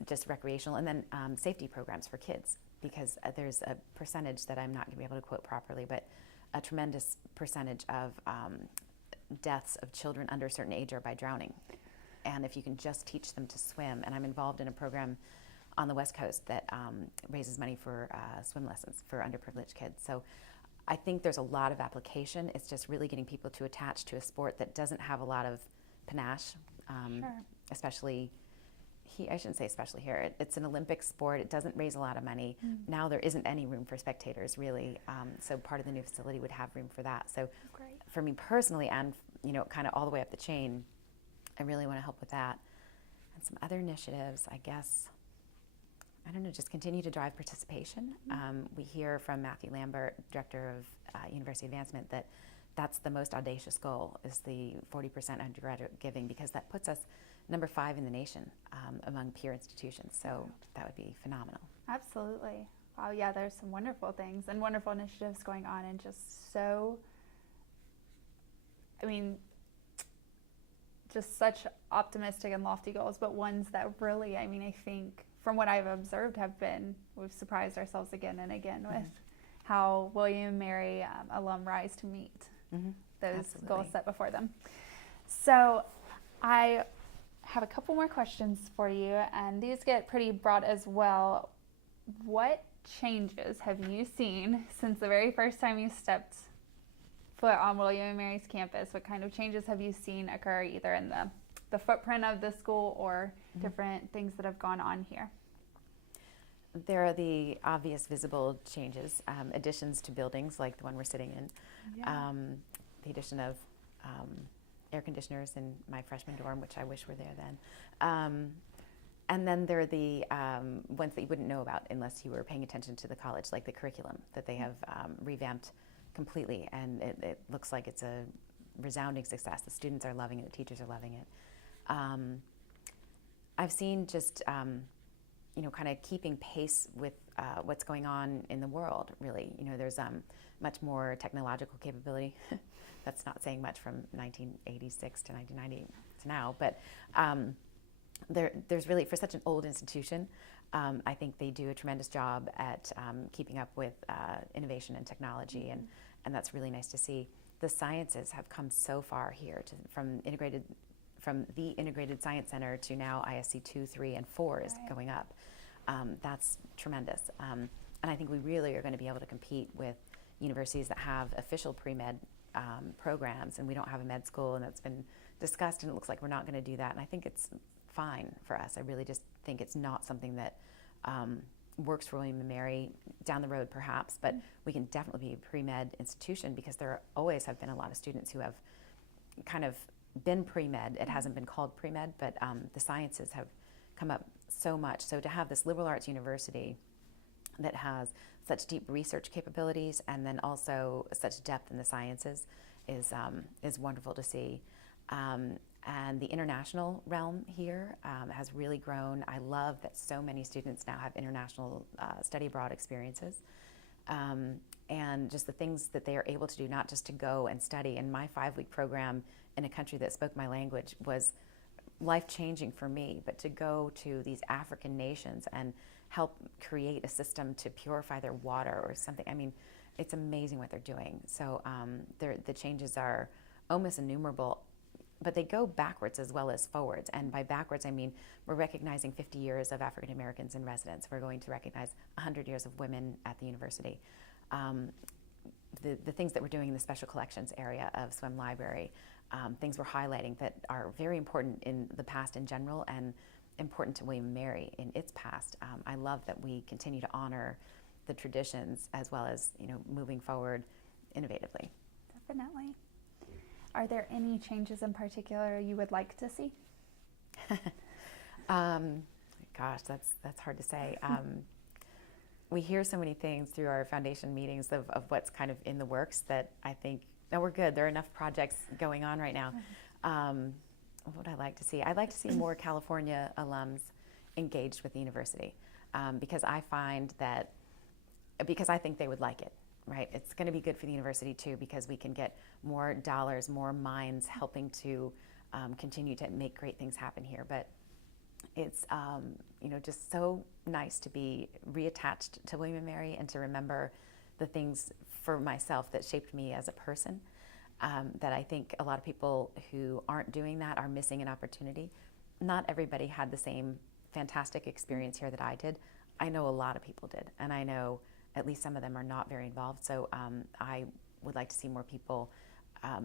just recreational, and then safety programs for kids, because there's a percentage that I'm not going to be able to quote properly, but a tremendous percentage of deaths of children under a certain age are by drowning. And if you can just teach them to swim, and I'm involved in a program on the West Coast that raises money for swim lessons for underprivileged kids. So I think there's a lot of application. It's just really getting people to attach to a sport that doesn't have a lot of panache, Sure. especially I shouldn't say especially here. It's an Olympic sport. It doesn't raise a lot of money. Now there isn't any room for spectators, really. So part of the new facility would have room for that. So Great. for me personally, and kind of all the way up the chain, I really want to help with that. And some other initiatives, I guess, I don't know, just continue to drive participation. We hear from Matthew Lambert, Director of University Advancement, that that's the most audacious goal, is the 40% undergraduate giving, because that puts us number 5 in the nation among peer institutions. So that would be phenomenal. Absolutely. Wow, yeah, there's some wonderful things and wonderful initiatives going on, and just so, just such optimistic and lofty goals, but ones that really, I think, from what I've observed, we've surprised ourselves again and again with how William and Mary alum rise to meet those Absolutely. goals set before them. So I have a couple more questions for you, and these get pretty broad as well. What changes have you seen since the very first time you stepped foot on William and Mary's campus? What kind of changes have you seen occur either in the footprint of the school or different things that have gone on here? There are the obvious visible changes, additions to buildings like the one we're sitting in, the addition of air conditioners in my freshman dorm, which I wish were there then. And then there are the ones that you wouldn't know about unless you were paying attention to the college, like the curriculum that they have revamped completely, and it looks like it's a resounding success. The students are loving it, the teachers are loving it. I've seen just kind of keeping pace with what's going on in the world, really. There's much more technological capability. That's not saying much from 1986 to 1990 to now, but there's really, for such an old institution, I think they do a tremendous job at keeping up with innovation and technology, and that's really nice to see. The sciences have come so far here, from the Integrated Science Center to now ISC 2, 3, and 4 is going up. That's tremendous. And I think we really are going to be able to compete with universities that have official pre-med programs, and we don't have a med school, and that's been discussed, and it looks like we're not going to do that. And I think it's fine for us. I really just think it's not something that works for William and Mary down the road, perhaps, but we can definitely be a pre-med institution, because there always have been a lot of students who have kind of been pre-med. It hasn't been called pre-med, but the sciences have come up so much. So to have this liberal arts university that has such deep research capabilities and then also such depth in the sciences is wonderful to see. And the international realm here has really grown. I love that so many students now have international study abroad experiences. and just the things that they are able to do, not just to go and study. And my 5-week program in a country that spoke my language was life-changing for me, but to go to these African nations and help create a system to purify their water or something. I mean, it's amazing what they're doing. So the changes are almost innumerable, but they go backwards as well as forwards. And by backwards, I mean we're recognizing 50 years of African Americans in residence. We're going to recognize 100 years of women at the university. The things that we're doing in the special collections area of Swem Library, things we're highlighting that are very important in the past in general and important to William and Mary in its past. I love that we continue to honor the traditions as well as, moving forward innovatively. Definitely. Are there any changes in particular you would like to see? Gosh, that's hard to say. We hear so many things through our foundation meetings of what's kind of in the works that I think, no, we're good. There are enough projects going on right now. What would I like to see? I'd like to see more California alums engaged with the university, because I think they would like it, right? It's going to be good for the university too, because we can get more dollars, more minds helping to continue to make great things happen here. But it's just so nice to be reattached to William and Mary and to remember the things for myself that shaped me as a person, that I think a lot of people who aren't doing that are missing an opportunity. Not everybody had the same fantastic experience here that I did. I know a lot of people did, and I know at least some of them are not very involved. So I would like to see more people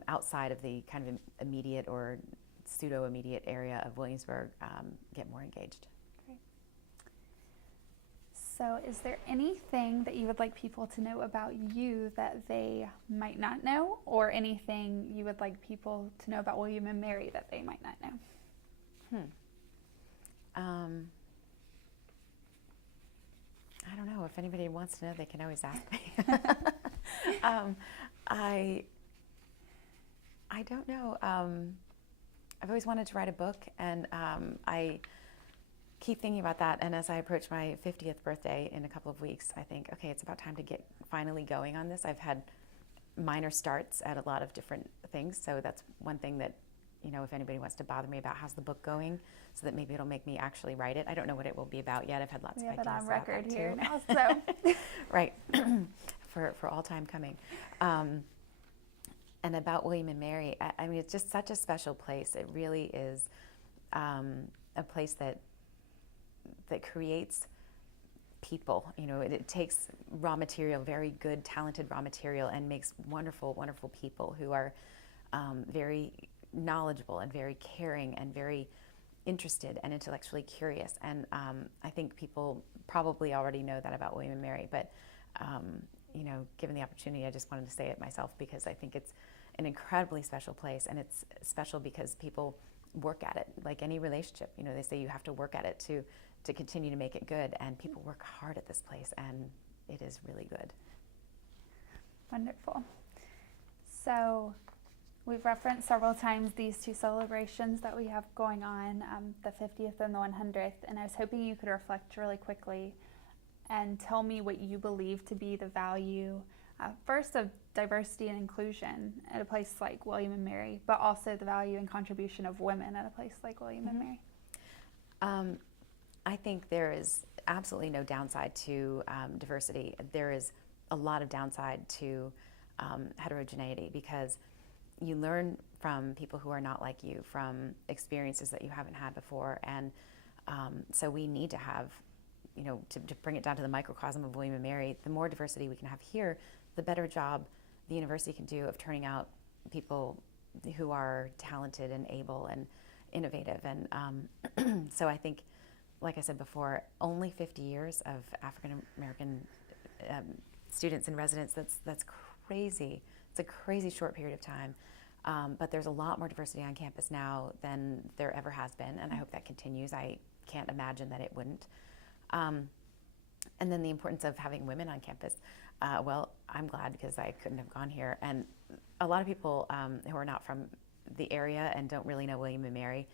outside of the kind of immediate or pseudo-immediate area of Williamsburg get more engaged. Great. So is there anything that you would like people to know about you that they might not know, or anything you would like people to know about William and Mary that they might not know? I don't know. If anybody wants to know, they can always ask me. I don't know. I've always wanted to write a book, and I keep thinking about that. And as I approach my 50th birthday in a couple of weeks, I think, okay, it's about time to get finally going on this. I've had minor starts at a lot of different things, so that's one thing that, if anybody wants to bother me about how's the book going, so that maybe it'll make me actually write it. I don't know what it will be about yet. I've had lots of ideas on about record that here too. now, so Right, for all time coming. And about William and Mary, I mean, it's just such a special place. It really is a place that creates people. It takes raw material, very good, talented raw material, and makes wonderful, wonderful people who are very knowledgeable and very caring and very interested and intellectually curious. And I think people probably already know that about William and Mary, but given the opportunity, I just wanted to say it myself, because I think it's an incredibly special place, and it's special because people work at it. Like any relationship, they say you have to work at it to continue to make it good, and people work hard at this place, and it is really good. Wonderful. So we've referenced several times these two celebrations that we have going on, the 50th and the 100th, and I was hoping you could reflect really quickly and tell me what you believe to be the value, first, of diversity and inclusion at a place like William and Mary, but also the value and contribution of women at a place like William and Mary. I think there is absolutely no downside to diversity. There is a lot of downside to heterogeneity, because you learn from people who are not like you, from experiences that you haven't had before, and so we need to have, to bring it down to the microcosm of William and Mary, the more diversity we can have here, the better job the university can do of turning out people who are talented and able and innovative. And so I think, like I said before, only 50 years of African American students in residence, that's crazy. It's a crazy short period of time. But there's a lot more diversity on campus now than there ever has been, and I hope that continues. I can't imagine that it wouldn't. And then the importance of having women on campus. Well, I'm glad, because I couldn't have gone here. And a lot of people who are not from the area and don't really know William and Mary,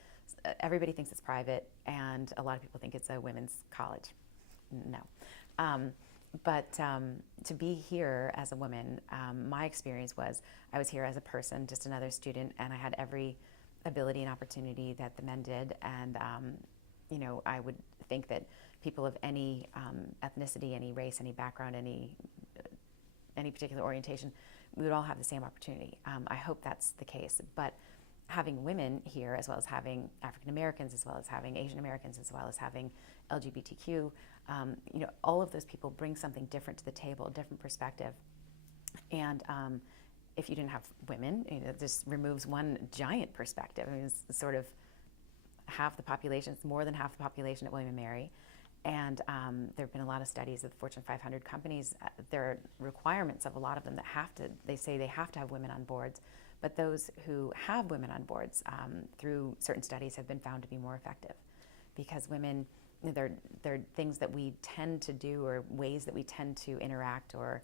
everybody thinks it's private, and a lot of people think it's a women's college. No. But to be here as a woman, my experience was I was here as a person, just another student, and I had every ability and opportunity that the men did. And, you know, I would think that people of any ethnicity, any race, any background, any particular orientation, we would all have the same opportunity. I hope that's the case. But having women here, as well as having African Americans, as well as having Asian Americans, as well as having LGBTQ, you know, all of those people bring something different to the table, a different perspective. And if you didn't have women, you know, this removes one giant perspective. I mean, it's sort of half the population, it's more than half the population that women marry. And there have been a lot of studies of the Fortune 500 companies. There are requirements of a lot of them that they say they have to have women on boards. But those who have women on boards, through certain studies, have been found to be more effective. Because women, there are things that we tend to do, or ways that we tend to interact, or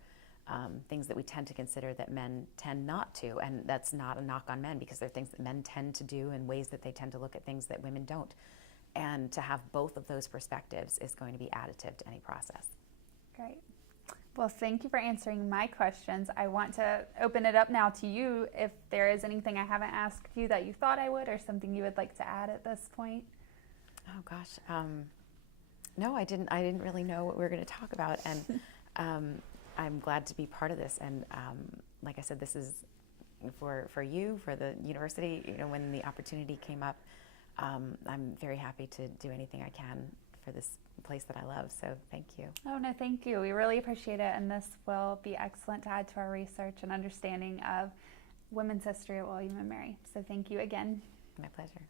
things that we tend to consider that men tend not to. And that's not a knock on men, because there are things that men tend to do and ways that they tend to look at things that women don't. And to have both of those perspectives is going to be additive to any process. Great. Well, thank you for answering my questions. I want to open it up now to you if there is anything I haven't asked you that you thought I would, or something you would like to add at this point. Oh gosh, no, I didn't really know what we were going to talk about, and I'm glad to be part of this. And like I said, this is for you, for the university. You know, when the opportunity came up, I'm very happy to do anything I can for this place that I love. So thank you. Oh no, thank you. We really appreciate it, and this will be excellent to add to our research and understanding of women's history at William & Mary. So thank you again. My pleasure.